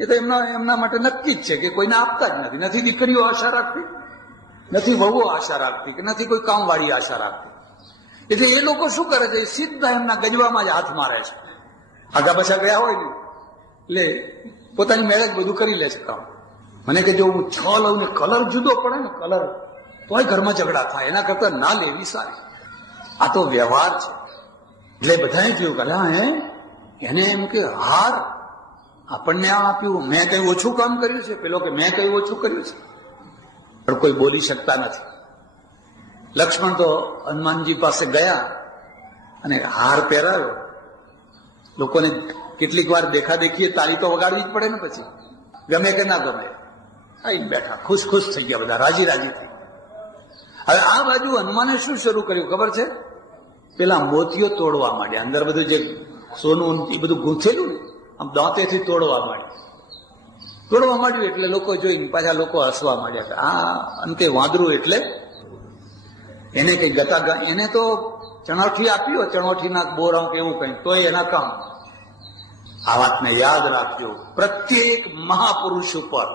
એ તો એમના માટે નક્કી જ છે કે કોઈને આપતા જ નથી. નથી દીકરીઓ આશા રાખતી, નથી વહુઓ આશા રાખતી, કે નથી કોઈ કામવાળી આશા રાખતી. એટલે એ લોકો શું કરે છે? સીધા એમના ગજવામાં જ હાથ મારે છે. આગા પાછા ગયા હોય ને એટલે પોતાની મેળે જ બધું કરી લે છે કામ. મને કે જો હું 6 લઉં ને કલર જુદો પડે ને, કલર તોય ઘરમાં ઝઘડા થાય, એના કરતા ના લેવી સારી. આ તો વ્યવહાર છે. એટલે બધાએ જોયું કે એને એમ કે હાર આપણને આ આપ્યું, મેં કઈ ઓછું કામ કર્યું છે? પેલો કે મેં કઈ ઓછું કર્યું છે? પણ કોઈ બોલી શકતા નથી. લક્ષ્મણ તો હનુમાનજી પાસે ગયા અને હાર પહેરાવ્યો. લોકોને કેટલીક વાર દેખાદેખીએ તાળી તો વગાડવી જ પડે ને, પછી ગમે કે ના ગમે આવીને બેઠા, ખુશ ખુશ થઈ ગયા બધા, રાજી રાજી થઈ. હવે આ બાજુ હનુમાને શું શરૂ કર્યું ખબર છે? પેલા મોતીઓ તોડવા માંડ્યા. અંદર બધું જે સોનું એ બધું ગૂંથેલું ને આમ દાંતેથી તોડવા માંડ્યું એટલે લોકો જોઈને પાછા લોકો હસવા માંડ્યા. આ અંતે વાંદરું એટલે એને કઈ ગતા, એને તો ચણોઠી આપ્યો, ચણોઠીના બોરાવ કે એવું કઈ, તોય એના કામ. આ વાતને યાદ રાખજો, પ્રત્યેક મહાપુરુષ ઉપર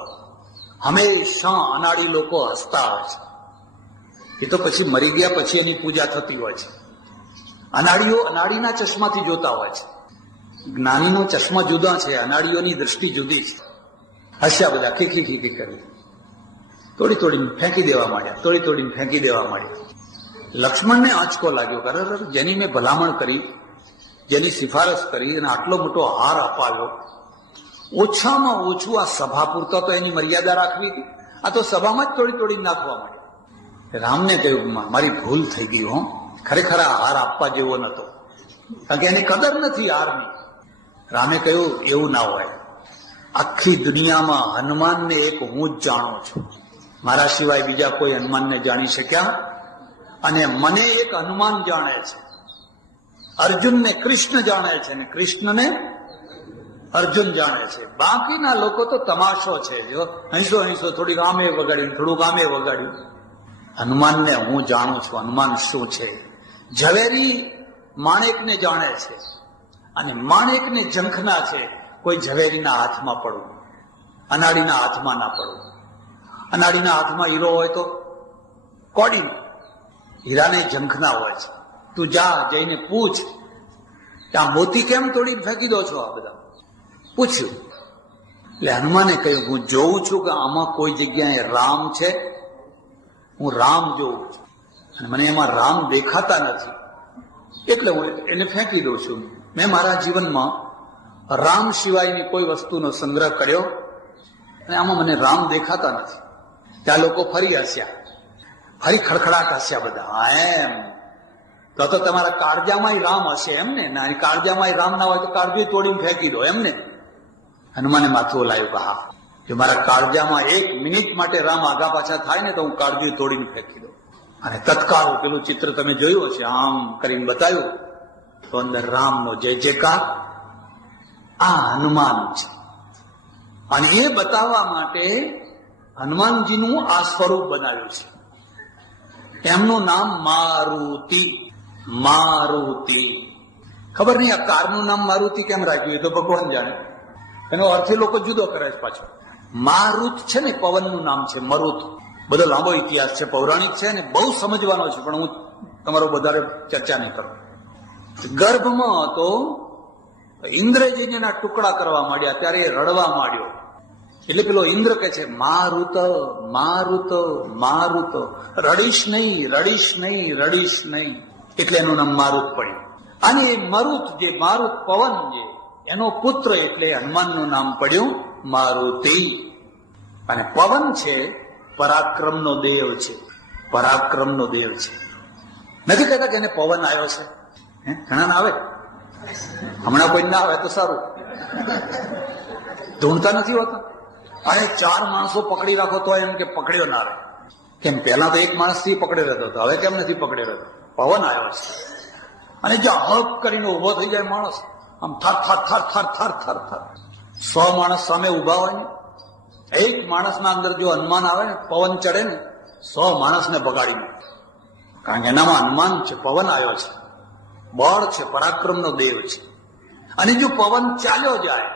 હંમેશા અનાડી લોકો હસતા હોય છે. એ તો પછી મરી ગયા પછી એની પૂજા થતી હોય છે. અનાડીઓ અનાડીના ચશ્માથી જોતા હોય છે. જ્ઞાનીનો ચશ્મા જુદા છે, અનાડીઓની દ્રષ્ટિ જુદી છે. હસ્યા બધા, ખીખી ખીખી કરી, તોડી તોડીને ફેંકી દેવા માંડ્યા. લક્ષ્મણને આંચકો લાગ્યો, ખરેખર જેની મેં ભલામણ કરી, જેની સિફારસ કરી અને આટલો મોટો હાર અપાવ્યો, ઓછામાં ઓછું આ સભા પૂરતા તો એની મર્યાદા રાખવી હતી. આ તો સભામાં જ તોડી નાખવા માંડ્યો. રામને કહ્યું, મારી ભૂલ થઈ ગઈ હો, ખરેખર આ હાર આપવા જેવો નતો, કારણ કે એની કદર નથી હારની. રામે કહ્યું, એવું ના હોય, આખી દુનિયામાં હનુમાનને એક હું જ જાણું છું, મારા સિવાય બીજા કોઈ હનુમાનને જાણી શક્યા, અને મને એક હનુમાન જાણે છે. અર્જુનને કૃષ્ણ જાણે છે અને કૃષ્ણને અર્જુન જાણે છે. બાકીના લોકો તો તમાશો છે, જો હંસો થોડીક આમે વગાડ્યું, થોડુંક આમે વગાડ્યું. હનુમાનને હું જાણું છું, હનુમાન શું છે. ઝવેરી માણેકને જાણે છે અને માણેકને ઝંખના છે. કોઈ ઝવેરીના હાથમાં પડવું, અનાડીના હાથમાં ના પડવું. અનાડીના હાથમાં હીરો હોય તો કોડી, હીરાને ઝંખના હોય છે. તું જા, જઈને પૂછ કે આ મોતી કેમ તોડીને ફેંકી દો છો? આ બધા પૂછ્યું. એટલે હનુમાને કહ્યું, હું જોઉં છું કે આમાં કોઈ જગ્યાએ રામ છે, હું રામ જોઉં છું અને મને એમાં રામ દેખાતા નથી, એટલે હું એને ફેંકી દઉં છું. મેં મારા જીવનમાં રામ સિવાયની કોઈ વસ્તુનો સંગ્રહ કર્યો અને આમાં મને રામ દેખાતા નથી. ત્યાં લોકો ફરી હસ્યા, ફરી ખડખડાટ હસ્યા બધા. એમ તો તમારા કાળજામાં રામ હશે એમ ને? કાળજામાં રામ ના હોય તો કાળજુ તોડીને ફેંકી દો એમ ને? હનુમાને માથું લાવ્યું કે હા, જો મારા કાળજામાં 1 મિનિટ માટે રામ આગા પાછા થાય ને તો હું કાળજુ તોડીને ફેંકી દઉં. અને તત્કાળ પેલું ચિત્ર તમે જોયું હશે, આમ કરીને બતાવ્યું તો અંદર રામનો જય જયકાર. આ હનુમાન છે. અને એ બતાવવા માટે હનુમાનજીનું આ સ્વરૂપ બનાવ્યું છે. એમનું નામ મારુતિ. ખબર નહીં આ કારનું નામ મારુતિ કેમ રાખ્યું, એ તો ભગવાન જાણે. એનો અર્થ લોકો જુદો કરે છે પાછો. મારુત છે ને પવનનું નામ છે, મરુત. બધો લાંબો ઇતિહાસ છે, પૌરાણિક છે ને બહુ સમજવાનો છે, પણ હું તમારો વધારે ચર્ચા નહીં કરું. ગર્ભમાં તો ઇન્દ્રજીના ટુકડા કરવા માંડ્યા ત્યારે એ રડવા માંડ્યો. એટલે પેલો ઇન્દ્ર કે છે, મારુત મારુત મારુત, રડીશ નહીં. એટલે એનું નામ મારુત પડ્યું. અને એ મરુત, જે મારુત પવન, જે એનો પુત્ર, એટલે હનુમાનનું નામ પડ્યું મારુતિ. અને પવન છે પરાક્રમનો દેવ છે. નથી કહેતા કે એને પવન આવ્યો છે. ઘણા ના આવે, હમણાં કોઈ ના આવે તો સારું. ધૂણતા નથી હોતા. અને 4 માણસો પકડી રાખો તો એમ કે પકડ્યો ના રહે. કેમ? પહેલા તો 1 માણસ થી પકડી રહેતો હતો, હવે કેમ નથી પકડી રહેતો? પવન આવ્યો છે. અને જો હળપ કરીને ઉભો થઈ જાય માણસ, આમ થર 100 માણસ સામે ઉભા હોય ને, 1 માણસના અંદર જો હનુમાન આવે ને, પવન ચડે ને, 100 માણસને બગાડી નાખે. કારણ કે એનામાં હનુમાન છે, પવન આવ્યો છે, બળ છે, પરાક્રમનો દેવ છે. અને જો પવન ચાલ્યો જાય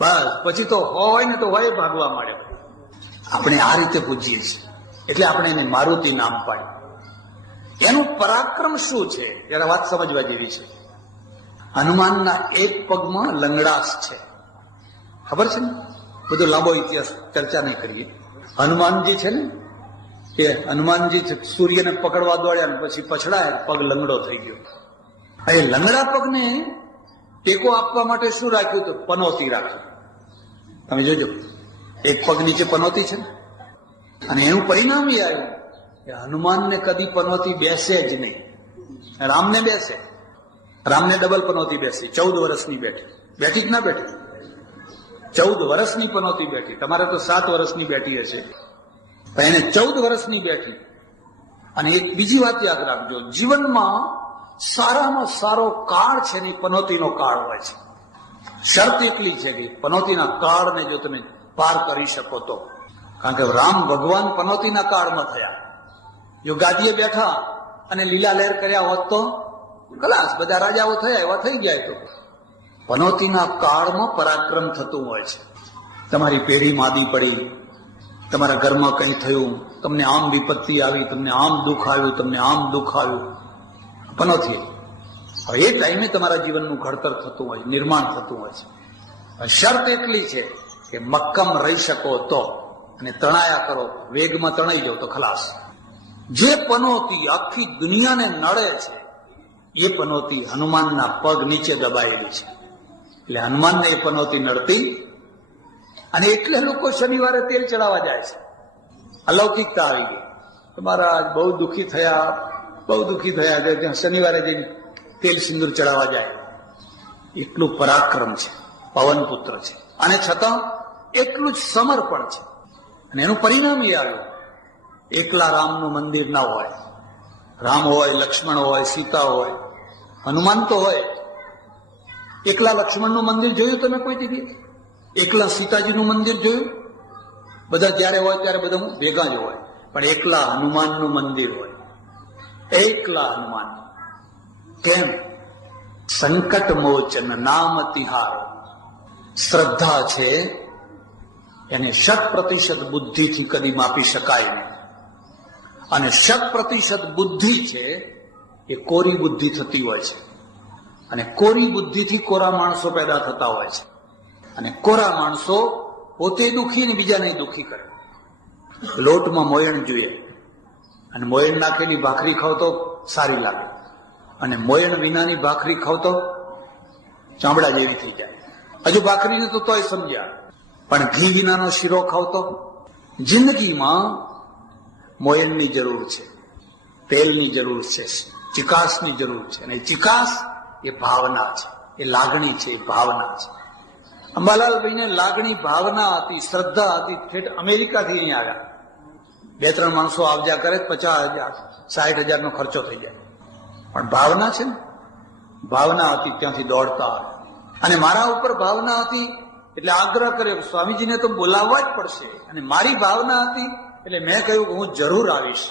બસ પછી તો હોય ને તો હોય ભાગવા માંડે. આપણે આ રીતે પૂજીએ છીએ, એટલે આપણે એને મારુતિ નામ પાડ્યું. એનું પરાક્રમ શું છે ત્યારે વાત સમજવા જેવી છે. હનુમાનના એક પગમાં લંગડાશ છે, ખબર છે ને? બધો લાંબો ઇતિહાસ ચર્ચા નહીં કરીએ. હનુમાનજી છે ને, કે હનુમાનજી સૂર્યને પકડવા દોડ્યા ને પછી પછડાયા, પગ લંગડો થઈ ગયો. એ લંગડા પગને ટેકો આપવા માટે શું રાખ્યું? તો પનોતી રાખી. તમે જોજો, એક પગ નીચે પનોતી છે ને, અને એનું પરિણામ એ આવ્યું કે હનુમાનને કદી પનોતી બેસે જ નહીં. રામને બેસે, રામને ડબલ પનોતી બેસી, 14 વર્ષની બેઠી જ ના બેઠી, 14 વર્ષની પનોતી બેઠી. તમારે તો 7 વર્ષની બેઠી હશે, પણ એને 14 વર્ષની બેઠી. અને એક બીજી વાત યાદ રાખજો, જીવનમાં સારામાં સારો કાળ છે ને પનોતીનો કાળ હોય છે. શરત એટલી છે કે પનોતીના કાળને જો તમે પાર કરી શકો તો. કારણ કે રામ ભગવાન પનોતીના કાળમાં થયા. જો ગાદીએ બેઠા અને લીલા લહેર કર્યા હોત તો ખલાસ, બધા રાજાઓ થયા એવા થઈ ગયા. તો પનોતીના કાળમાં પરાક્રમ થતું હોય છે. તમારી પેઢી માદી પડી, તમારા ઘરમાં કંઈ થયું, તમને આમ વિપત્તિ આવી, તમને આમ દુઃખ આવ્યું, તમને આમ દુઃખ આવ્યું, પનોતી. હવે એ ટાઈમે તમારા જીવનનું ઘડતર થતું હોય, નિર્માણ થતું હોય છે. શરત એટલી છે કે મક્કમ રહી શકો તો, અને તણાયા કરો, વેગમાં તણાઈ જાવ તો ખલાસ. જે પનોતી આખી દુનિયાને નડે છે એ પનોતી હનુમાનના પગ નીચે દબાયેલી છે. એટલે હનુમાનને એ પનોતી નડતી, અને એટલે લોકો શનિવારે તેલ ચડાવવા જાય છે. અલૌકિકતા આવી ગઈ. તમારા બહુ દુઃખી થયા, ત્યાં શનિવારે જઈને તેલ સિંદૂર ચડાવવા જાય. એટલું પરાક્રમ છે, પવનપુત્ર છે, અને છતાં એટલું જ સમર્પણ છે. અને એનું પરિણામ એ આવ્યું, એકલા રામનું મંદિર ના હોય. રામ હોય, લક્ષ્મણ હોય, સીતા હોય, હનુમાન તો હોય. એકલા લક્ષ્મણનું મંદિર જોયું તમે કોઈ જગ્યાએ? એકલા સીતાજીનું મંદિર જોયું? બધા જ્યારે હોય ત્યારે બધા ભેગા જ હોય, પણ એકલા હનુમાનનું મંદિર હોય. એકલા હનુમાન. કેમ? સંકટ મોચન નામ તિહારો. શ્રદ્ધા છે એને 100% બુદ્ધિથી કદી માપી શકાય નહીં. અને 100% બુદ્ધિ છે એ કોરી બુદ્ધિ થતી હોય છે. અને કોરી બુદ્ધિથી કોરા માણસો પેદા થતા હોય છે. અને કોરા માણસો પોતે દુઃખી ને બીજાને દુઃખી કરે. લોટમાં મોયણ જોઈએ, અને મોયણ નાખેલી ભાખરી ખાવ તો સારી લાગે, અને મોયણ વિનાની ભાખરી ખાવ તો ચામડા જેવી થઈ જાય. હજુ ભાખરીને તો તોય સમજ્યા, પણ ઘી વિનાનો શીરો ખાવ તો. જિંદગીમાં મોયણની જરૂર છે, તેલની જરૂર છે, ચિકાસની જરૂર છે. અને ચિકાસ એ ભાવના છે, એ લાગણી છે, એ ભાવના છે. અંબાલાલભાઈને લાગણી, ભાવના હતી, શ્રદ્ધા હતી. ઠેઠ અમેરિકાથી અહીં આવ્યા. 2-3 માણસો આવજા કરે, 50,000 60,000 નો ખર્ચો થઈ જાય. પણ ભાવના છે ને, ભાવના હતી, ત્યાંથી દોડતા આવ્યા. અને મારા ઉપર ભાવના હતી એટલે આગ્રહ કર્યો, સ્વામીજીને તો બોલાવવા જ પડશે. અને મારી ભાવના હતી એટલે મેં કહ્યું કે હું જરૂર આવીશ.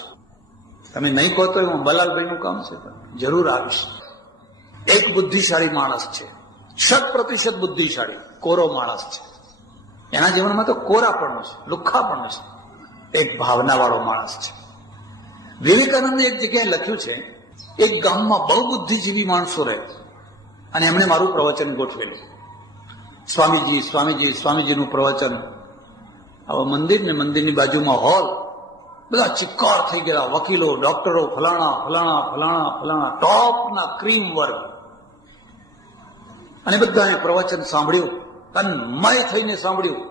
તમે નહીં કહો તો હું અંબાલાલભાઈનું કામ છે, જરૂર આવીશ. એક બુદ્ધિશાળી માણસ છે, 100% બુદ્ધિશાળી, કોરો માણસ છે. એના જીવનમાં તો કોરાપણું છે, લુખ્ખાપણું છે. એક ભાવના વાળો માણસ છે. વિવેકાનંદે એક જગ્યાએ લખ્યું છે, એક ગામમાં બહુ બુદ્ધિજીવી માણસો રહે, અને એમણે મારું પ્રવચન ગોઠવેલું. સ્વામીજી સ્વામીજી સ્વામીજીનું પ્રવચન. આવા મંદિર ને મંદિરની બાજુમાં હોલ, બધા ચિક્કાર થઈ ગયા, વકીલો, ડોક્ટરો, ફલાણા ફલાણા ફલાણા ફલાણા, ટોપના ક્રીમ વર્ગ. અને બધાએ પ્રવચન સાંભળ્યું, તન્મય થઈને સાંભળ્યું.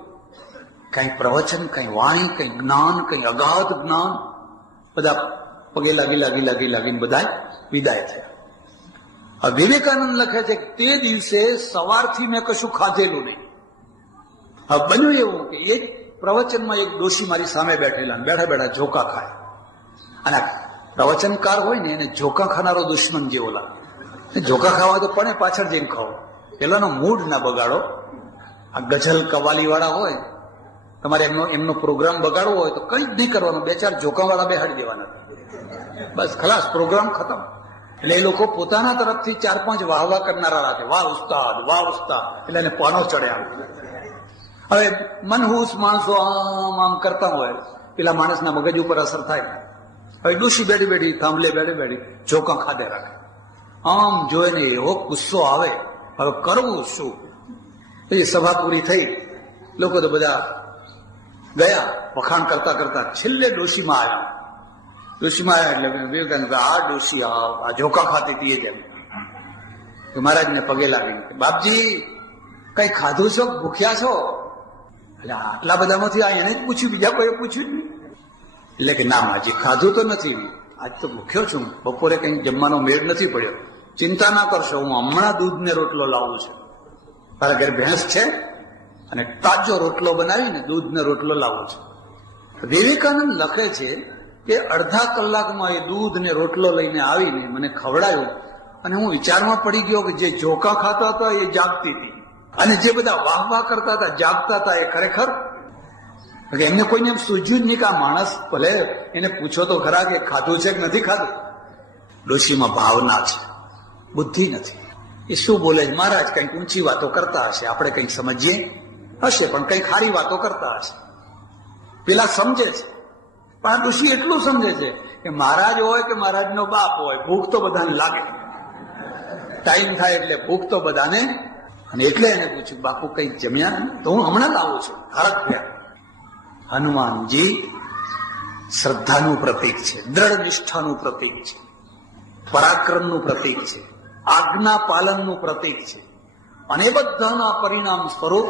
કઈ પ્રવચન, કઈ વાણી, કઈ જ્ઞાન, કઈ અગાધ જ્ઞાન. બધા પગે લાગીને બધા વિદાય થયા. હવે વિવેકાનંદ લખે છે કે તે દિવસે સવારથી મેં કશું ખાધેલું નહીં. હવે બન્યું એવું કે એક પ્રવચનમાં એક ડોશી મારી સામે બેઠેલા, બેઠા બેઠા ઝોકા ખાય. અને પ્રવચનકાર હોય ને એને ઝોકા ખાનારો દુશ્મન જેવો લાગે. ઝોકા ખાવા તો પણ પાછળ જઈને ખાઓ, પેલાનો મૂડ ના બગાડો. આ ગઝલ કવાલી વાળા હોય, તમારે એમનો પ્રોગ્રામ બગાડવો હોય તો કંઈ જ નહીં કરવાનું, 2-4 ઝોકા વાળા બેહાડી દેવાના, બસ ખલાસ, પ્રોગ્રામ ખતમ. એટલે એ લોકો પોતાના તરફથી 4-5 વાહવા કરનારા રાખે, વાહ ઉસ્તાદ, વાહ ઉસ્તાદ, એટલે એને પાનો ચડે આમ. હવે મનહૂસ માણસો આમ કરતા હોય, પેલા માણસના મગજ ઉપર અસર થાય. હવે ડોશી બેઠી થાંભલે બેઠી ઝોકા ખાધે રાખે. આમ જોઈને એવો ગુસ્સો આવે, હવે કરવું શું? એ સભા પૂરી થઈ, લોકો તો બધા ગયા વખાણ કરતા કરતા. છેલ્લે ડોશીમાં આવ્યા. એટલે વિવેકાનંદ, આ ડોશી આ ઝોકા ખાતી હતી જેમ મહારાજને પગે લાગી, બાપજી કઈ ખાધું છો, ભૂખ્યા છો? એટલે આટલા બધામાંથી આ એને જ પૂછ્યું, બીજા કોઈ પૂછ્યું જ નહીં. એટલે કે ના માજી ખાધું તો નથી, આજ તો ભૂખ્યો છું, બપોરે કઈ જમવાનો મેળ નથી પડ્યો. ચિંતા ના કરશો, હું હમણાં દૂધ ને રોટલો લાવું છું. તારા ઘરે ભેંસ છે અને તાજો રોટલો બનાવીને દૂધ ને રોટલો લાવું છું. વિવેકાનંદ લખે છે કે અડધા કલાકમાં એ દૂધ ને રોટલો લઈને આવીને મને ખવડાયું અને હું વિચારમાં પડી ગયો કે જે જોકા ખાતા હતા એ જાગતી હતી અને જે બધા વાહ વાહ કરતા હતા જાગતા હતા એ ખરેખર એમને કોઈને એમ સૂઝ્યું જ નહીં કે આ માણસ ભલે એને પૂછો તો ખરા કે ખાધું છે કે નથી ખાધું. ડોશીમાં ભાવના છે, બુદ્ધિ નથી. એ શું બોલે છે? મહારાજ કંઈક ઊંચી વાતો કરતા હશે, આપણે કંઈક સમજીએ હશે, પણ કંઈક સારી વાતો કરતા હશે. પેલા સમજે છે, પણ આ ડોશી એટલું સમજે છે કે મહારાજ હોય કે મહારાજનો બાપ હોય, ભૂખ તો બધાને લાગે. ટાઈમ થાય એટલે ભૂખ તો બધાને. અને એટલે એને પૂછ્યું, બાપુ કંઈક જમ્યા? તો હું હમણાં લાવું છું. હરખ થયા. હનુમાનજી શ્રદ્ધાનું પ્રતીક છે, દ્રઢ નિષ્ઠાનું પ્રતીક છે, પરાક્રમનું પ્રતીક છે, આજ્ઞા પાલનનું પ્રતીક છે. અને બધાના પરિણામ સ્વરૂપ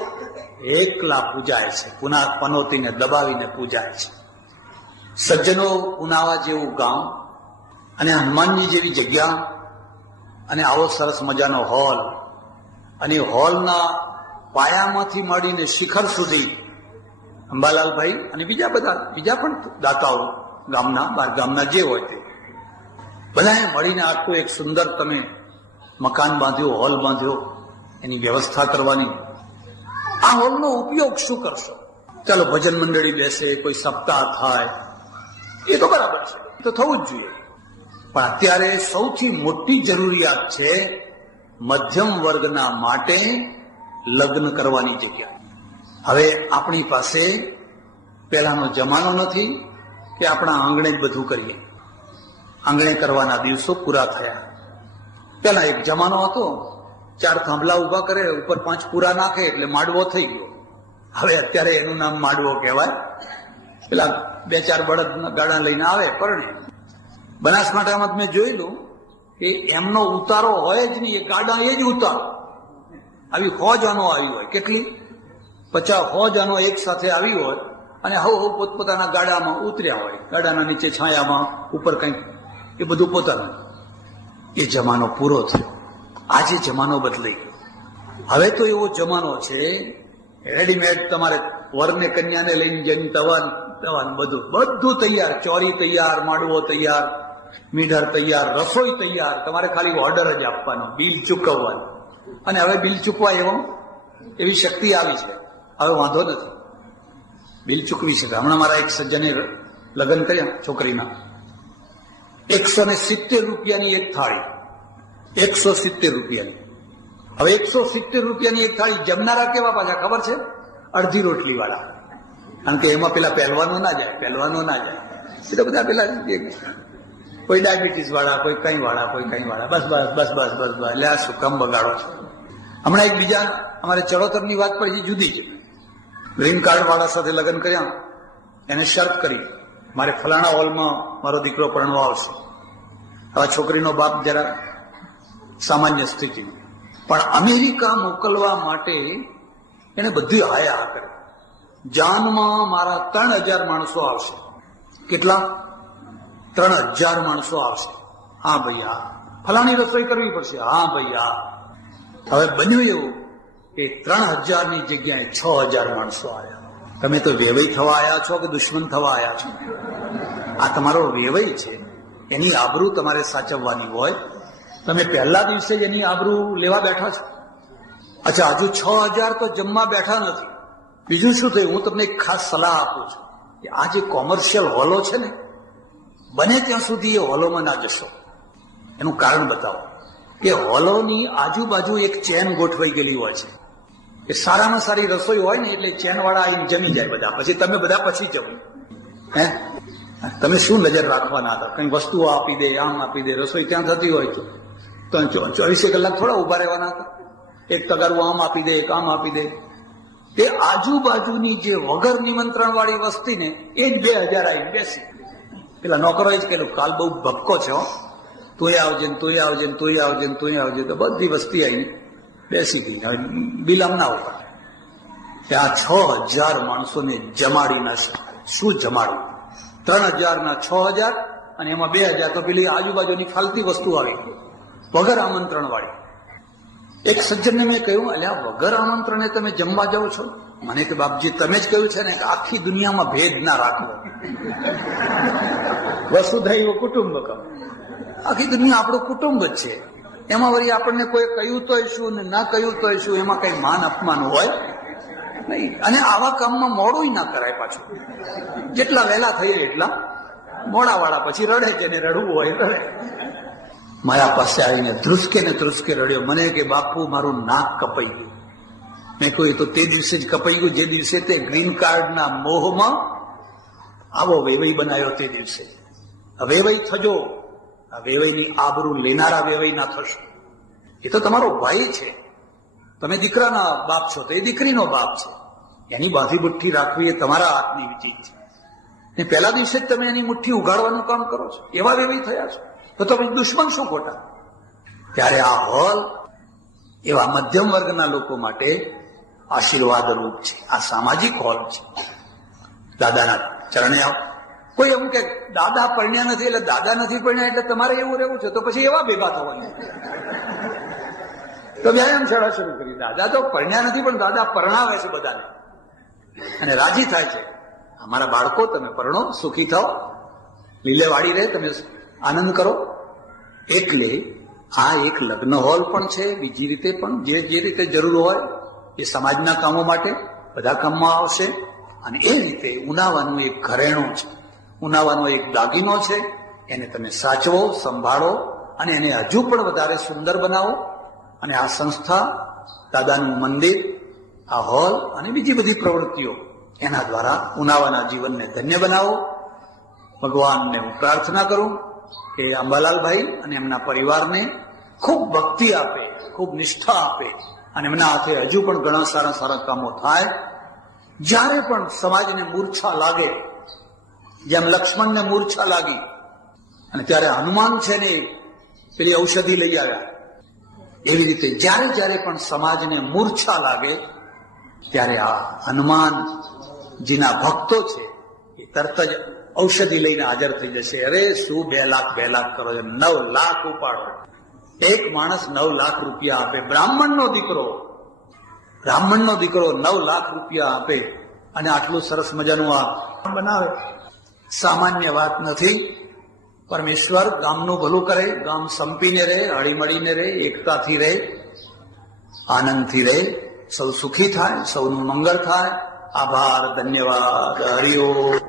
એકલા પૂજાય છે, પુના પનોતીને દબાવીને પૂજાય છે. સજ્જનો પુનાવા જેવું ગામ અને હનુમાનજી જેવી જગ્યા અને આવો સરસ મજાનો હોલ, અને હોલના પાયામાંથી માંડીને શિખર સુધી અંબાલાલભાઈ અને બીજા પણ દાતાઓ ગામના બાર ગામના જે હોય તે બધાએ મળીને આટલું એક સુંદર તમે મકાન બાંધ્યો, હોલ બાંધ્યો, એની વ્યવસ્થા કરવાની. આ હોલનો ઉપયોગ શું કરશો? ચાલો ભજન મંડળી બેસે, કોઈ સપ્તાહ થાય, એ તો બરાબર છે, તો થવું જ જોઈએ. પણ અત્યારે સૌથી મોટી જરૂરિયાત છે મધ્યમ વર્ગના માટે લગ્ન કરવાની જગ્યા. હવે આપણી પાસે પહેલાનો જમાનો નથી કે આપણા આંગણે જ બધું કરીએ. આંગણે કરવાના દિવસો પૂરા થયા. પેલા એક જમાનો હતો, 4 થાંભલા ઉભા કરે, ઉપર 5 પૂરા નાખે એટલે માંડવો થઈ ગયો. હવે અત્યારે એનું નામ માંડવો કહેવાય. પેલા 2-4 બળદ ગાડા લઈને આવે પરણે. બનાસકાંઠામાં મેં જોયેલું કે એમનો ઉતારો હોય જ નહીં, એ ગાડા એ જ ઉતારો. આવી ફોજાનો આવી હોય, કેટલી 50 ફોજાનો એક સાથે આવી હોય અને હવે પોતપોતાના ગાડામાં ઉતર્યા હોય, ગાડાના નીચે છાયામાં, ઉપર કંઈક, એ બધું પોતાનું. એ જમાનો પૂરો થયો. આજે જમાનો બદલાઈ ગયો. હવે તો એવો જમાનો છે રેડીમેડ, તમારે વરને કન્યાને લઈને જઈને તવાન બધું તૈયાર, ચોરી તૈયાર, માંડવો તૈયાર, મીઠર તૈયાર, રસોઈ તૈયાર. તમારે ખાલી ઓર્ડર જ આપવાનો, બિલ ચૂકવવાનું. અને હવે બિલ ચૂકવા એવી શક્તિ આવી છે, હવે વાંધો નથી, બિલ ચૂકવી શકે. હમણાં મારા એક સજ્જને લગ્ન કર્યા છોકરીના, 170 રૂપિયાની એક થાળી, 170 રૂપિયાની. હવે 170 રૂપિયાની એક થાળી જમનારા કેવા પાછા ખબર છે? અડધી રોટલી વાળા. કારણ કે એમાં પેલા પહેલવાનો ના જાય, એ તો બધા પેલા કોઈ ડાયાબિટીસ વાળા, કોઈ કઈ વાળા, કોઈ કઈ વાળા, બસ બસ બસ બસ બસ બસ. એટલે આ શું કામ બગાડો છો? હમણાં એક બીજા અમારે ચડોતરની વાત પડી, જુદી છે. ગ્રીન કાર્ડ વાળા સાથે લગ્ન કર્યા, એને શરત કરી, મારે ફલાણા હોલમાં મારો દીકરો પરણવા આવશે. હવે છોકરીનો બાપ જરા સામાન્ય સ્થિતિ, પણ અમેરિકા મોકલવા માટે એને બધી હાયા કરે. જાનમાં મારા 3000 માણસો આવશે. કેટલા? 3000 માણસો આવશે. હા ભાઈ, હા. ફલાણી રસોઈ કરવી પડશે. હા ભાઈ, હા. હવે બન્યું એવું કે 3000 ની જગ્યાએ 6000 માણસો આવ્યા. તમે તો વેવઈ થવા આવ્યા છો કે દુશ્મન થવા આવ્યા છો? આ તમારો વેવઈ છે, એની આબરૂ તમારે સાચવવાની હોય. તમે પહેલા દિવસે જ એની આબરૂ લેવા બેઠા છો. અચ્છા, હજુ 6000 તો જમવા બેઠા નથી. બીજું શું થયું? હું તમને એક ખાસ સલાહ આપું છું કે આ જે કોમર્શિયલ હોલો છે ને, બને ત્યાં સુધી એ હોલોમાં ના જશો. એનું કારણ બતાવો. એ હોલોની આજુબાજુ એક ચેન ગોઠવાઈ ગયેલી હોય છે. એ સારામાં સારી રસોઈ હોય ને એટલે ચેન વાળા આવીને જમી જાય બધા, પછી તમે બધા પછી જમો. હે, તમે શું નજર રાખવાના હતા? કઈ વસ્તુઓ આપી દે, આમ આપી દે. રસોઈ ત્યાં થતી હોય તો 24 કલાક થોડા ઉભા રહેવાના હતા? એક તગારું આમ આપી દે, એક આમ આપી દે. તે આજુબાજુની જે વગર નિમંત્રણ વાળી વસ્તી ને એ જ 2000 આવીને બેસી. પેલા નોકરોએ જ કહેલું, કાલ બહુ ભપકો છે, તુંય આવજે ને તુંય આવજે ને તુંય આવજે ને તુંય આવજે. તો બધી વસ્તી આવીને બેસી ગઈ. બિલ આમ ના ઉપર કે આ 6000 માણસોને જમાડી ના શકાય. શું જમાડવું? 3,000 ના 6,000 અને એમાં 2,000 તો પેલી આજુબાજુની ફાલતી વસ્તુ આવી વગર આમંત્રણ વાળી. એક સજ્જનને મેં કહ્યું, અલ્યા વગર આમંત્રણે તમે જમવા જાઓ છો? મને કે બાપજી તમે જ કહ્યું છે ને કે આખી દુનિયામાં ભેદ ના રાખવો, વસુધૈવ કુટુંબકમ, આખી દુનિયા આપણું કુટુંબ જ છે. એમાં વળી આપણને કોઈ કહ્યું તોય શું ને ના કહ્યું તોય શું, એમાં કઈ માન અપમાન હોય નહીં. અને આવા કામમાં મોડું ના કરાય પાછું. જેટલા વહેલા થઈએ એટલા મોડા વાળા પછી રડે છે ને રડવું હોય રડે. મારા પાસે આવીને ધ્રુસકે ને ધ્રુસકે રડ્યો. મને કે બાપુ મારું નાક કપાઈ ગયું. મેં કહ્યું તો તે દિવસે જ કપાઈ ગયું જે દિવસે તે ગ્રીન કાર્ડના મોહમાં આવો વેવઈ બનાવ્યો તે દિવસે. વેવઈ થજો, આ વેવઈની આબરૂ લેનારા વેવઈ ના થશો. એ તો તમારો ભાઈ છે, તમે દીકરાના બાપ છો તો એ દીકરીનો બાપ છે. એની બાંધી મુઠ્ઠી રાખવી એ તમારા હાથની ચીજ છે. ને પહેલા દિવસે જ તમે એની મુઠ્ઠી ઉગાડવાનું કામ કરો છો, એવા વેવઈ થયા છો તો તમે દુશ્મન શું ખોટા? ત્યારે આ હોલ એવા મધ્યમ વર્ગના લોકો માટે આશીર્વાદ રૂપ છે. આ સામાજિક હોલ છે. દાદાના ચરણે આવો. કોઈ એવું કે દાદા પરણ્યા નથી એટલે દાદા નથી પરણ્યા એટલે તમારે એવું રહેવું છે, તો પછી એવા ભેગા થવાનું. તો વ્યાયામ શાળા શરૂ કરી. દાદા તો પરણ્યા નથી પણ દાદા પરણાવે છે બધાને અને રાજી થાય છે. અમારા બાળકો તમે પરણો, સુખી થાઓ, લીલે વાળી રહે, તમે આનંદ કરો. એટલે આ એક લગ્ન હોલ પણ છે. બીજી રીતે પણ જે રીતે જરૂર હોય એ સમાજના કામો માટે બધા કામમાં આવશે. અને એ રીતે ઉનાવાનું એક ઘરેણું છે, ઉનાવાનો એક દાગીનો છે. એને તમે સાચવો, સંભાળો અને એને હજુ પણ વધારે સુંદર બનાવો. અને આ સંસ્થા, દાદાનું મંદિર, આ હોલ અને બીજી બધી પ્રવૃત્તિઓ એના દ્વારા ઉનાવાના જીવનને ધન્ય બનાવો. ભગવાનને હું પ્રાર્થના કરું કે અંબાલાલભાઈ અને એમના પરિવારને ખૂબ ભક્તિ આપે, ખૂબ નિષ્ઠા આપે અને એમના હાથે હજુ પણ ઘણા સારા સારા કામો થાય. જ્યારે પણ સમાજને મૂર્છા લાગે, જેમ લક્ષ્મણને મૂર્છા લાગી અને ત્યારે હનુમાન છે ને પેલી ઔષધિ લઈ આવ્યા, એવી રીતે જ્યારે જ્યારે પણ સમાજને મૂર્છા લાગે ત્યારે આ હનુમાનજીના ભક્તો છે એ તરત જ ઔષધિ લઈને હાજર થઈ જશે. અરે શું 2 લાખ કરો છો, 9 લાખ ઉપાડો. એક માણસ 9 લાખ રૂપિયા આપે. બ્રાહ્મણનો દીકરો 9 લાખ રૂપિયા આપે અને આટલું સરસ મજાનું આ બનાવે, સામાન્ય વાત નથી. પરમેશ્વર ગામનું ભલું કરે, ગામ સંપીને રહે, હળીમળીને રહે, એકતાથી રહે, આનંદથી રહે, સૌ સુખી થાય, સૌનું મંગળ થાય. આભાર, ધન્યવાદ, હરિઓમ.